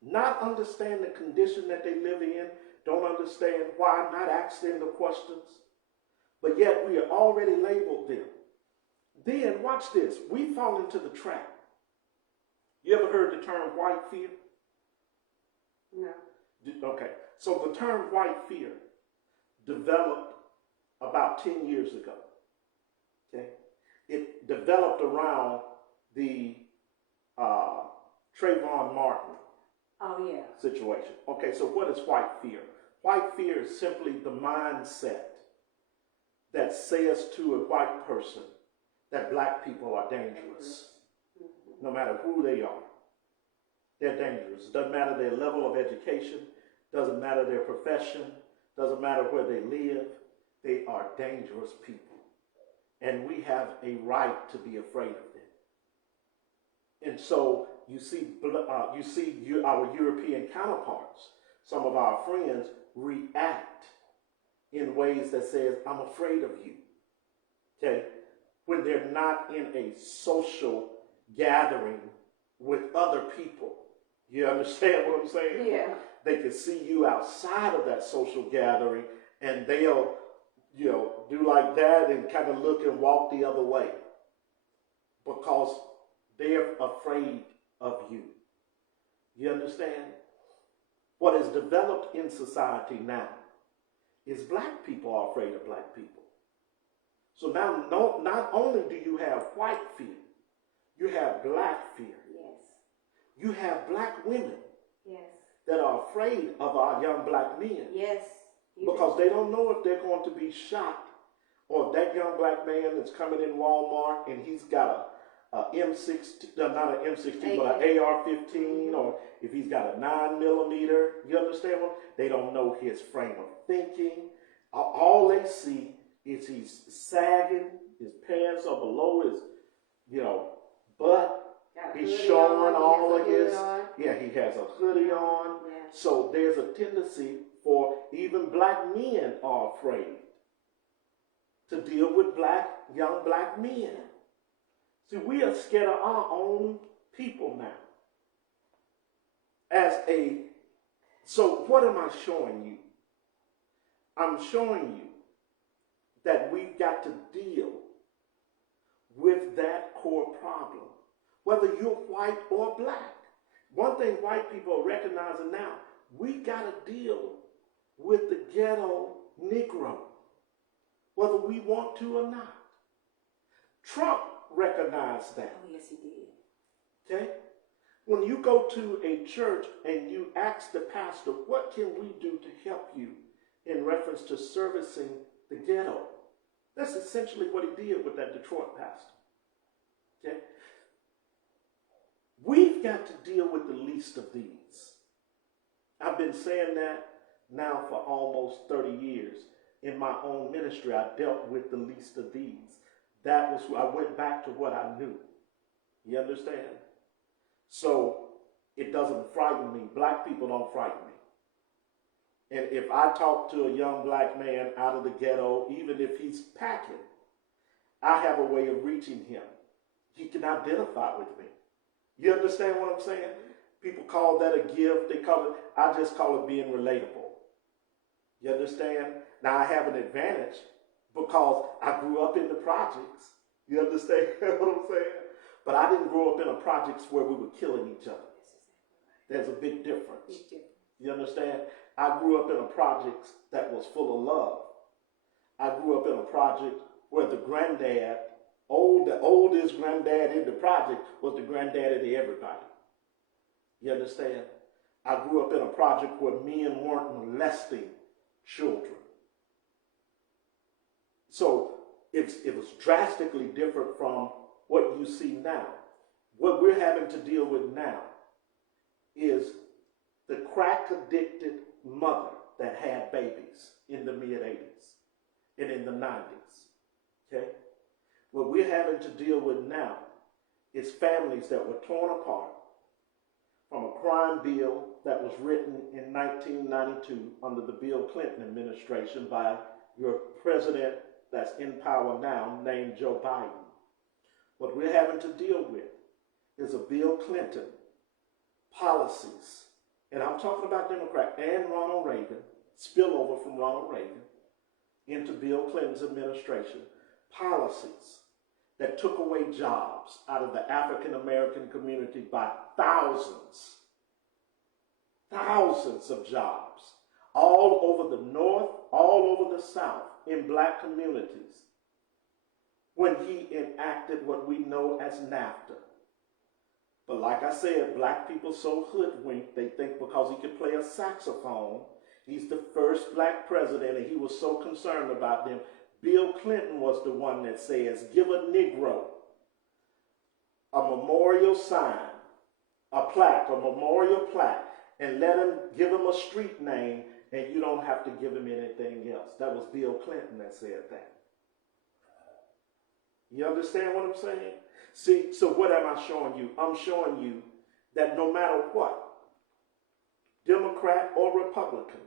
Not understand the condition that they live in, don't understand why, not ask them the questions, but yet we have already labeled them. Then, watch this, we fall into the trap. You ever heard the term white fear? No. Okay, so the term white fear developed about 10 years ago. Okay, it developed around the Trayvon Martin situation. Okay, so what is white fear? White fear is simply the mindset that says to a white person that black people are dangerous. No matter who they are, they're dangerous. Doesn't matter their level of education, doesn't matter their profession, doesn't matter where they live, they are dangerous people. And we have a right to be afraid of them. And so you see our European counterparts, some of our friends, react in ways that says, I'm afraid of you. Okay? When they're not in a social gathering with other people. You understand what I'm saying? Yeah. They can see you outside of that social gathering and they'll, do like that and kind of look and walk the other way because they're afraid of you. You understand? What is developed in society now is black people are afraid of black people. So now not only do you have white fear, you have black fear. Yes. You have black women Yes. that are afraid of our young black men. Yes. Because they don't know if they're going to be shot, or if that young black man that's coming in Walmart and he's got a M16, not an M16, but an AR-15, or if he's got a 9mm. You understand what? They don't know his frame of thinking. All they see is he's sagging, his pants are below his, butt. He's showing all of his, he has a hoodie on. Yeah. So there's a tendency for even black men are afraid to deal with young black men. See, we are scared of our own people now. So what am I showing you? I'm showing you that we've got to deal with that core problem, whether you're white or black. One thing white people are recognizing now, we got to deal with the ghetto Negro, whether we want to or not. Trump recognized that. Oh, yes, he did. Okay? When you go to a church and you ask the pastor, what can we do to help you in reference to servicing the ghetto? That's essentially what he did with that Detroit pastor. Okay? We've got to deal with the least of these. I've been saying that now for almost 30 years. In my own ministry, I dealt with the least of these. I went back to what I knew. You understand? So it doesn't frighten me. Black people don't frighten me. And if I talk to a young black man out of the ghetto, even if he's packing, I have a way of reaching him. He can identify with me. You understand what I'm saying? People call that a gift. I just call it being relatable. You understand? Now I have an advantage because I grew up in the projects. You understand what I'm saying? But I didn't grow up in a projects where we were killing each other. There's a big difference. You understand? I grew up in a project that was full of love. I grew up in a project where the granddad, the oldest granddad in the project, was the granddaddy to everybody. You understand? I grew up in a project where men weren't molesting children. So it was drastically different from what you see now. What we're having to deal with now is the crack-addicted mother that had babies in the mid-'80s and in the 90s, okay? What we're having to deal with now is families that were torn apart from a crime bill that was written in 1992 under the Bill Clinton administration by your president that's in power now named Joe Biden. What we're having to deal with is a Bill Clinton policies, and I'm talking about Democrat and Ronald Reagan, spillover from Ronald Reagan into Bill Clinton's administration, policies that took away jobs out of the African American community by thousands of jobs, all over the North, all over the South, in black communities, when he enacted what we know as NAFTA. But like I said, black people so hoodwinked, they think because he could play a saxophone, he's the first black president, and he was so concerned about them. Bill Clinton was the one that says, give a Negro a memorial sign, a memorial plaque, and give him a street name, and you don't have to give him anything else. That was Bill Clinton that said that. You understand what I'm saying? See, so what am I showing you? I'm showing you that no matter what, Democrat or Republican,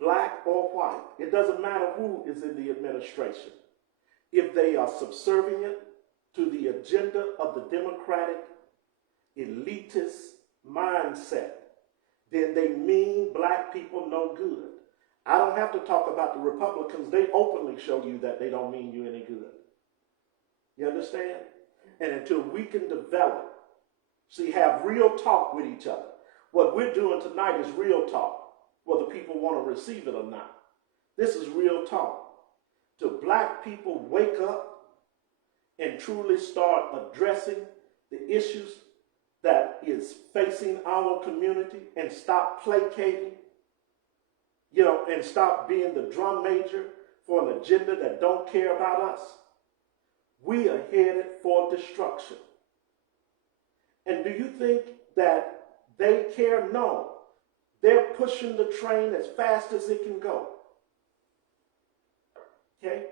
black or white, it doesn't matter who is in the administration. If they are subservient to the agenda of the Democratic elitist mindset, then they mean black people no good. I don't have to talk about the Republicans. They openly show you that they don't mean you any good. You understand? And until we can develop, have real talk with each other. What we're doing tonight is real talk, whether people want to receive it or not. This is real talk. Till black people wake up and truly start addressing the issues that is facing our community and stop placating, and stop being the drum major for an agenda that don't care about us. We are headed for destruction. And do you think that they care? No. They're pushing the train as fast as it can go. Okay?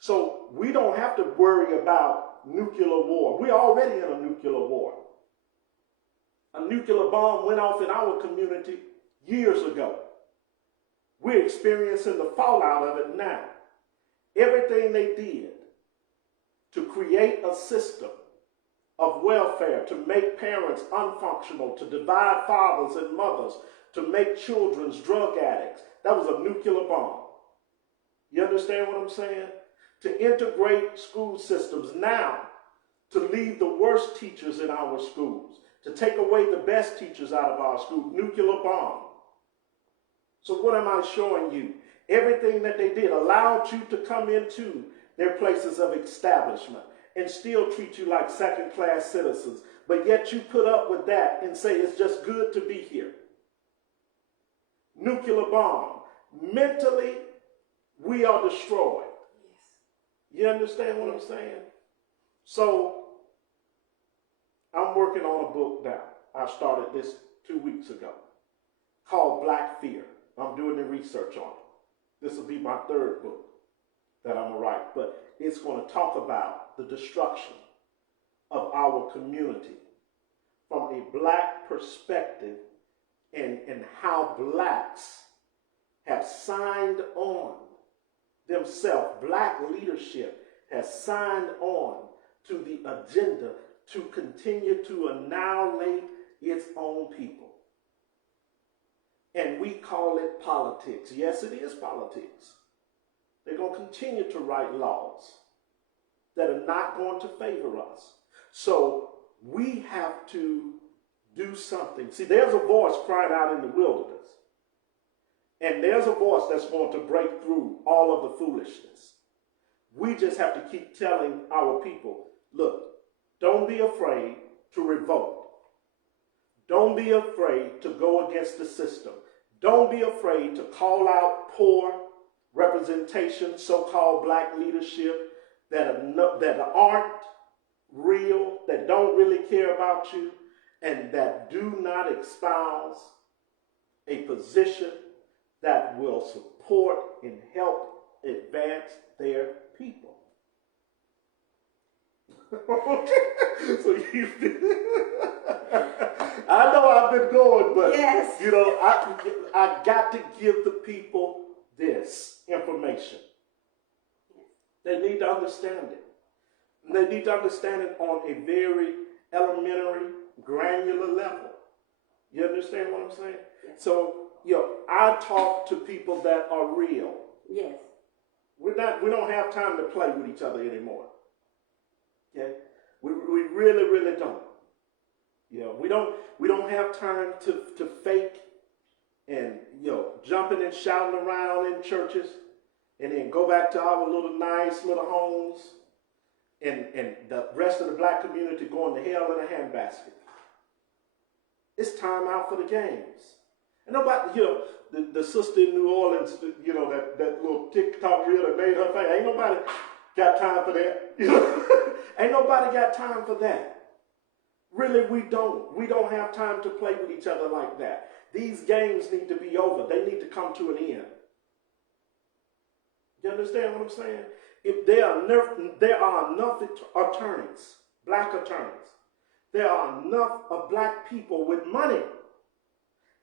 So we don't have to worry about nuclear war. We're already in a nuclear war. A nuclear bomb went off in our community years ago. We're experiencing the fallout of it now. Everything they did to create a system of welfare, to make parents unfunctional, to divide fathers and mothers, to make children drug addicts, that was a nuclear bomb. You understand what I'm saying? To integrate school systems now, to leave the worst teachers in our schools, to take away the best teachers out of our school, nuclear bomb. So what am I showing you? Everything that they did allowed you to come into their places of establishment and still treat you like second-class citizens. But yet you put up with that and say it's just good to be here. Nuclear bomb. Mentally, we are destroyed. You understand what I'm saying? So I'm working on a book now. I started this 2 weeks ago called Black Fear. I'm doing the research on it. This will be my third book that I'm going to write, but it's going to talk about the destruction of our community from a black perspective and how blacks have signed on themselves. Black leadership has signed on to the agenda to continue to annihilate its own people. And we call it politics. Yes, it is politics. They're going to continue to write laws that are not going to favor us. So we have to do something. See, there's a voice crying out in the wilderness. And there's a voice that's going to break through all of the foolishness. We just have to keep telling our people, look, don't be afraid to revolt. Don't be afraid to go against the system. Don't be afraid to call out poor representation, so-called black leadership that aren't real, that don't really care about you, and that do not espouse a position that will support and help advance their people. So I know I've been going, but yes. you know, I got to give the people this information. They need to understand it. And they need to understand it on a very elementary, granular level. You understand what I'm saying? Yes. So, you know, I talk to people that are real. Yes. We don't have time to play with each other anymore. Okay? We really, really don't. You know, we don't have time to fake and, you know, jumping and shouting around in churches and then go back to our little nice little homes and the rest of the black community going to hell in a handbasket. It's time out for the games. And nobody, you know, the sister in New Orleans, you know, that little TikTok reel that made her famous, ain't nobody got time for that. You know? Ain't nobody got time for that. Really, we don't. We don't have time to play with each other like that. These games need to be over. They need to come to an end. You understand what I'm saying? If there are enough attorneys, black attorneys, there are enough of black people with money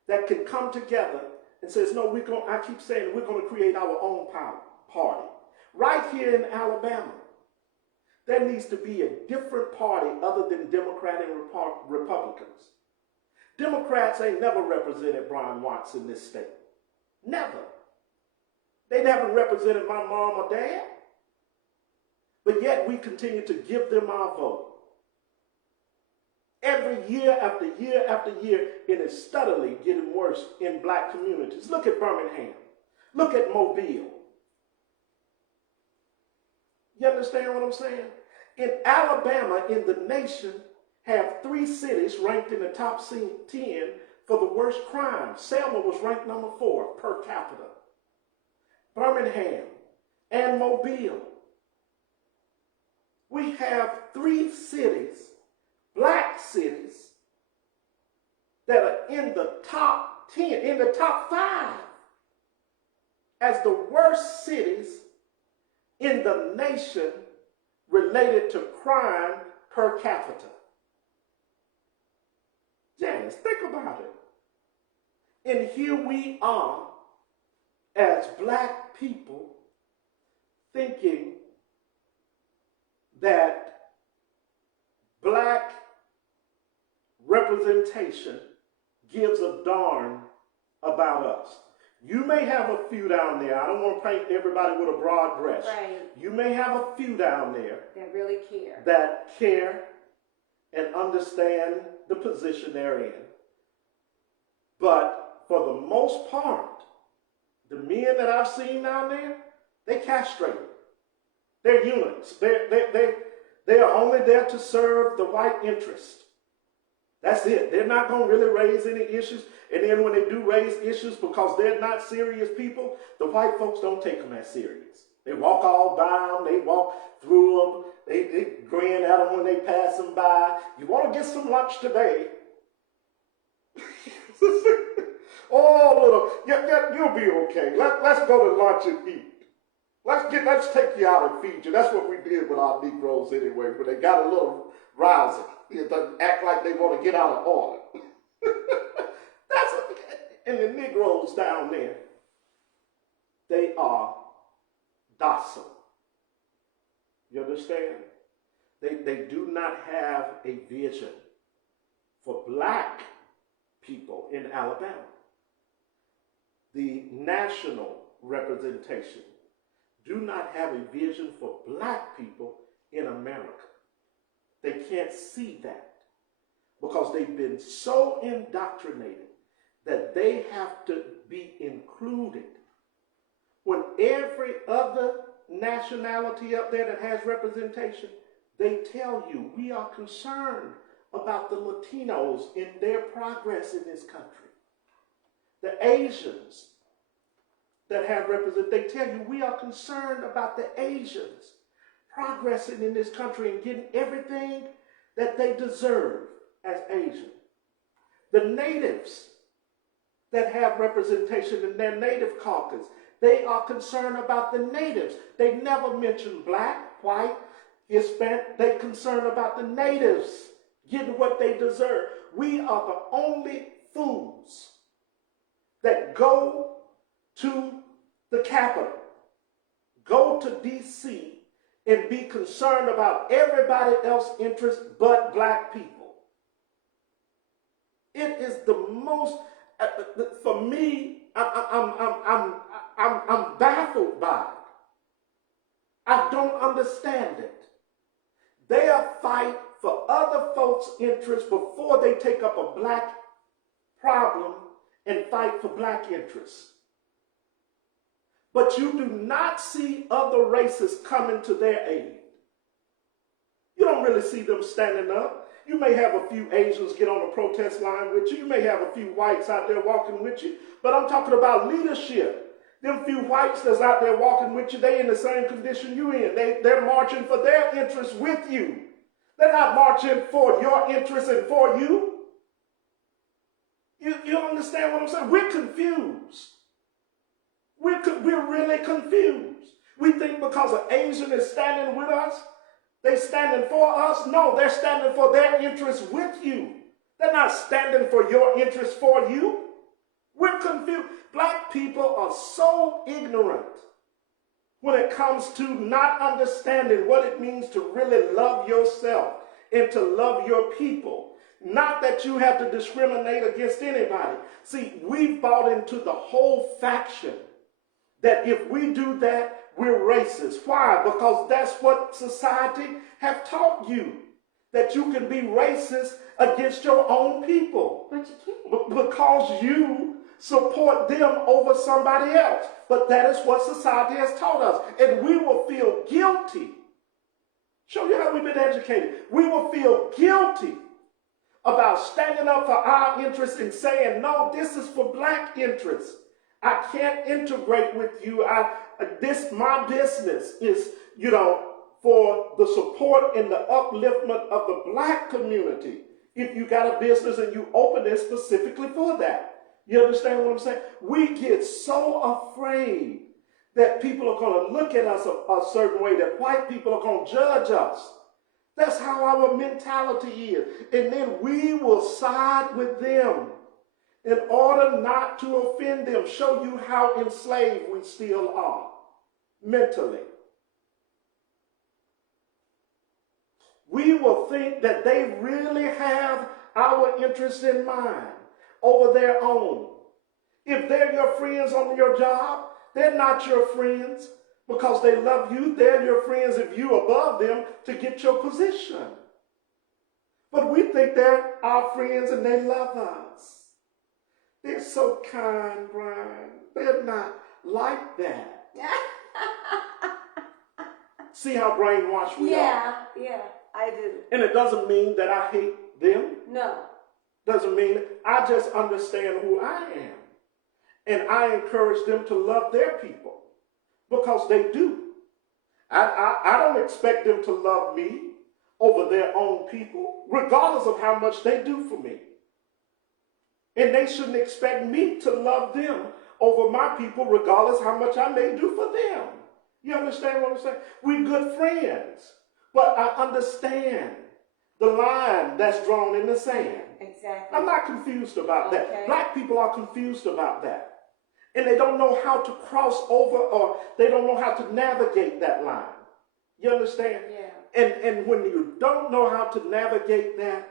that can come together and says, no, I keep saying we're going to create our own party. Right here in Alabama, there needs to be a different party other than Democrat and Republicans. Democrats ain't never represented Brian Watts in this state. Never. They never represented my mom or dad. But yet we continue to give them our vote. Every year after year after year, it is steadily getting worse in black communities. Look at Birmingham. Look at Mobile. You understand what I'm saying? In Alabama, in the nation, have 3 cities ranked in the top 10 for the worst crime. Selma was ranked number 4 per capita. Birmingham and Mobile. We have 3 cities, black cities, that are in the top 10, in the top 5 as the worst cities in the nation related to crime per capita. Janice, think about it. And here we are as black people thinking that black representation gives a darn about us. You may have a few down there. I don't want to paint everybody with a broad brush. Right. You may have a few down there That really care. that care and understand the position they're in. But for the most part, the men that I've seen down there, they castrated. They're eunuchs. They are only there to serve the white interest. That's it. They're not going to really raise any issues. And then when they do raise issues, because they're not serious people, the white folks don't take them as serious. They walk all by them. They walk through them. They grin at them when they pass them by. You want to get some lunch today? Oh, you'll be okay. Let's go to lunch and eat. Let's take you out and feed you. That's what we did with our Negroes anyway. When they got a little rousing, it doesn't act like they want to get out of order. And the Negroes down there, they are docile. You understand? They do not have a vision for black people in Alabama. The national representation do not have a vision for black people in America. They can't see that because they've been so indoctrinated that they have to be included. When every other nationality up there that has representation, they tell you we are concerned about the Latinos in their progress in this country. The Asians that have represented, they tell you we are concerned about the Asians progressing in this country and getting everything that they deserve as Asian. The natives that have representation in their native caucus, they are concerned about the natives. They never mention black, white, Hispanic. They're concerned about the natives getting what they deserve. We are the only fools that go to the Capitol, go to D.C., and be concerned about everybody else's interests but black people. It is the most, for me, I'm baffled by it. I don't understand it. They'll fight for other folks' interests before they take up a black problem and fight for black interests. But you do not see other races coming to their aid. You don't really see them standing up. You may have a few Asians get on a protest line with you. You may have a few whites out there walking with you. But I'm talking about leadership. Them few whites that's out there walking with you, they in the same condition you in. They're marching for their interests with you. They're not marching for your interests and for you. You understand what I'm saying? We're confused. We're really confused. We think because an Asian is standing with us, they're standing for us. No, they're standing for their interests with you. They're not standing for your interests for you. We're confused. Black people are so ignorant when it comes to not understanding what it means to really love yourself and to love your people. Not that you have to discriminate against anybody. See, we've bought into the whole faction that if we do that, we're racist. Why? Because that's what society have taught you. That you can be racist against your own people. But you can't. Because you support them over somebody else. But that is what society has taught us. And we will feel guilty. Show you how we've been educated. We will feel guilty about standing up for our interests and saying, no, this is for black interests. I can't integrate with you. My business is, for the support and the upliftment of the black community. If you got a business and you open it specifically for that. You understand what I'm saying? We get so afraid that people are going to look at us a certain way, that white people are going to judge us. That's how our mentality is. And then we will side with them in order not to offend them, show you how enslaved we still are mentally. We will think that they really have our interests in mind over their own. If they're your friends on your job, they're not your friends because they love you. They're your friends if you're above them to get your position. But we think they're our friends and they love us. They're so kind, Brian. They're not like that. See how brainwashed we are? Yeah, I do. And it doesn't mean that I hate them. No. Doesn't mean I just understand who I am. And I encourage them to love their people because they do. I don't expect them to love me over their own people, regardless of how much they do for me. And they shouldn't expect me to love them over my people, regardless how much I may do for them. You understand what I'm saying? We're good friends. But I understand the line that's drawn in the sand. Exactly. I'm not confused about Okay. that. Black people are confused about that. And they don't know how to cross over, or they don't know how to navigate that line. You understand? Yeah. And when you don't know how to navigate that,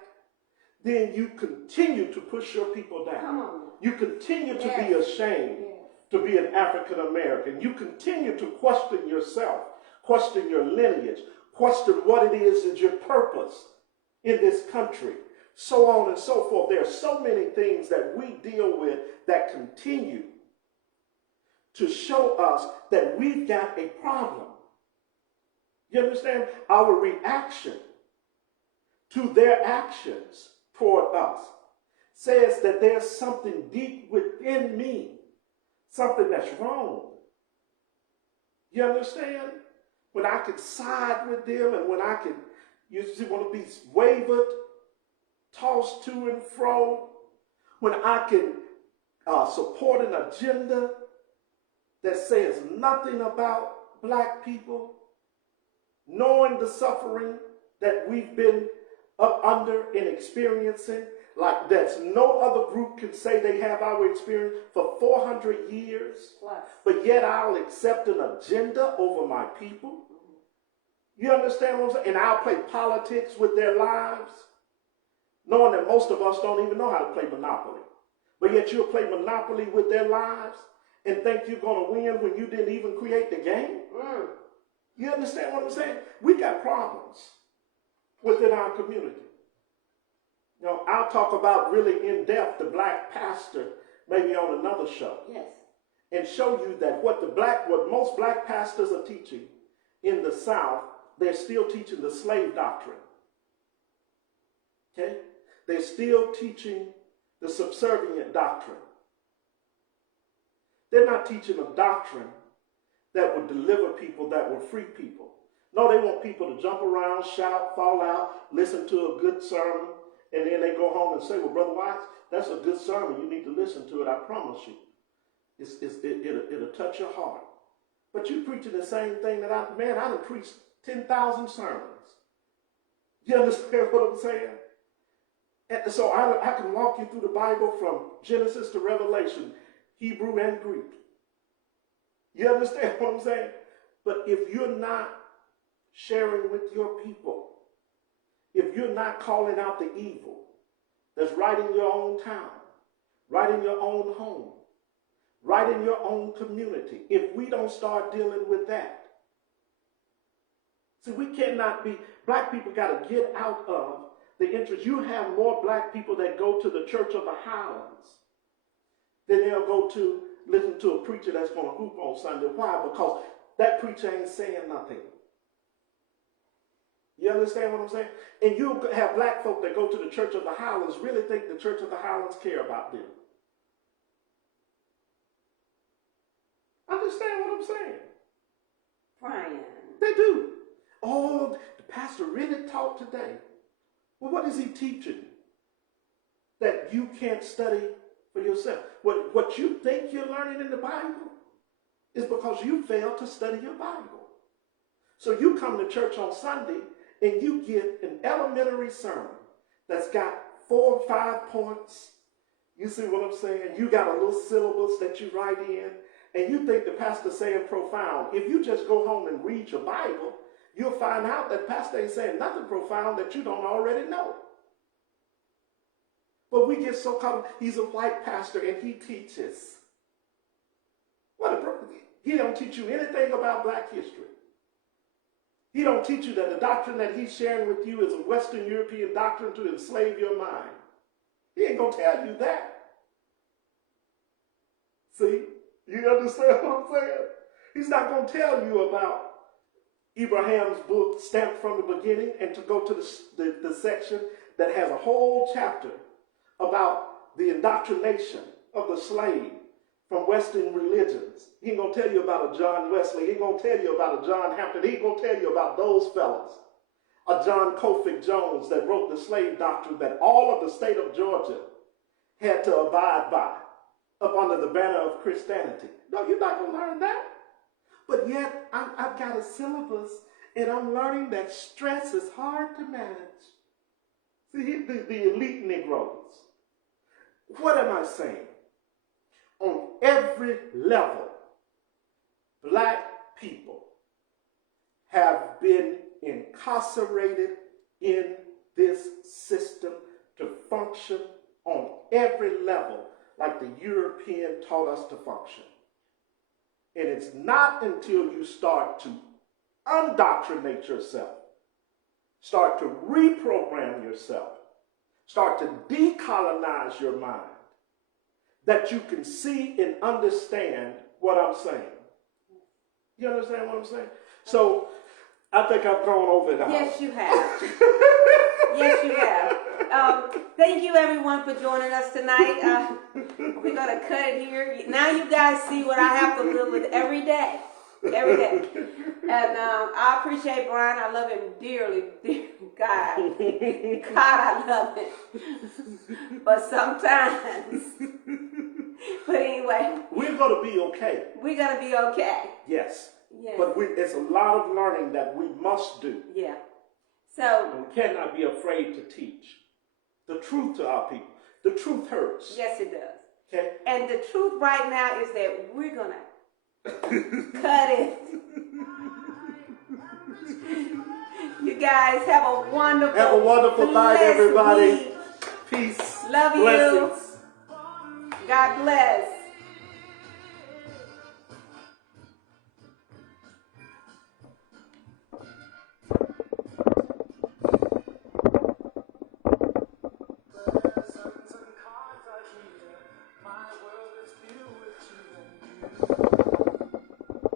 then you continue to push your people down. Come on. You continue to Yes. be ashamed Yes. to be an African American. You continue to question yourself, question your lineage, question what it is your purpose in this country, so on and so forth. There are so many things that we deal with that continue to show us that we've got a problem. You understand? Our reaction to their actions toward us says that there's something deep within me, something that's wrong. You understand? When I can side with them, and when I can, you see, want to be wavered, tossed to and fro, when I can support an agenda that says nothing about black people, knowing the suffering that we've been up under and experiencing, like that's no other group can say they have our experience for 400 years, Plus. but yet I'll accept an agenda over my people. You understand what I'm saying? And I'll play politics with their lives, knowing that most of us don't even know how to play Monopoly. But yet you'll play Monopoly with their lives and think you're going to win when you didn't even create the game. You understand what I'm saying? We got problems within our community. You know, I'll talk about really in depth the black pastor maybe on another show. Yes. And show you that what most black pastors are teaching in the South, they're still teaching the slave doctrine. Okay? They're still teaching the subservient doctrine. They're not teaching a doctrine that would deliver people, that would free people. No, they want people to jump around, shout, fall out, listen to a good sermon, and then they go home and say, well, Brother Watts, that's a good sermon. You need to listen to it, I promise you. It'll touch your heart. But you preaching the same thing that I done preached 10,000 sermons. You understand what I'm saying? And so I can walk you through the Bible from Genesis to Revelation, Hebrew and Greek. You understand what I'm saying? But if you're not sharing with your people, if you're not calling out the evil that's right in your own town, right in your own home, right in your own community, if we don't start dealing with that, see, we cannot be, black people got to get out of the interest. You have more black people that go to the Church of the Highlands than they'll go to listen to a preacher that's going to hoop on Sunday. Why? Because that preacher ain't saying nothing. You understand what I'm saying? And you have black folk that go to the Church of the Highlands really think the Church of the Highlands care about them. Understand what I'm saying? Brian. They do. Oh, the pastor really taught today. Well, what is he teaching? That you can't study for yourself. What you think you're learning in the Bible is because you failed to study your Bible. So you come to church on Sunday and you get an elementary sermon that's got 4 or 5 points. You see what I'm saying? You got a little syllabus that you write in, and you think the pastor's saying profound. If you just go home and read your Bible, you'll find out that pastor ain't saying nothing profound that you don't already know. But we get so caught up. He's a white pastor and he teaches. He don't teach you anything about black history. He don't teach you that the doctrine that he's sharing with you is a Western European doctrine to enslave your mind. He ain't going to tell you that. See? You understand what I'm saying? He's not going to tell you about Abraham's book, Stamped from the Beginning, and to go to the section that has a whole chapter about the indoctrination of the slave from Western religions. He ain't gonna tell you about a John Wesley. He ain't gonna tell you about a John Hampton. He ain't gonna tell you about those fellas. A John Cofick Jones that wrote the slave doctrine that all of the state of Georgia had to abide by up under the banner of Christianity. No, you're not gonna learn that. But yet, I've got a syllabus and I'm learning that stress is hard to manage. See, the elite Negroes. What am I saying? On every level, black people have been incarcerated in this system to function on every level like the European taught us to function. And it's not until you start to undoctrinate yourself, start to reprogram yourself, start to decolonize your mind, that you can see and understand what I'm saying. You understand what I'm saying? So, I think I've gone over it all. Yes, you have. Yes, you have. Thank you, everyone, for joining us tonight. We're going to cut it here. Now you guys see what I have to live with every day. Every day. And I appreciate Brian. I love him dearly. Dear God. God, I love him. But sometimes. But anyway. We're going to be okay. We're going to be okay. Yes. Yes. But it's a lot of learning that we must do. Yeah. So. And we cannot be afraid to teach the truth to our people. The truth hurts. Yes, it does. Okay? And the truth right now is that we're going to cut it. You guys have a wonderful night, everybody. week. Peace. Love you. Blessings. God bless. Presents and cards are here. My world is filled with you and you.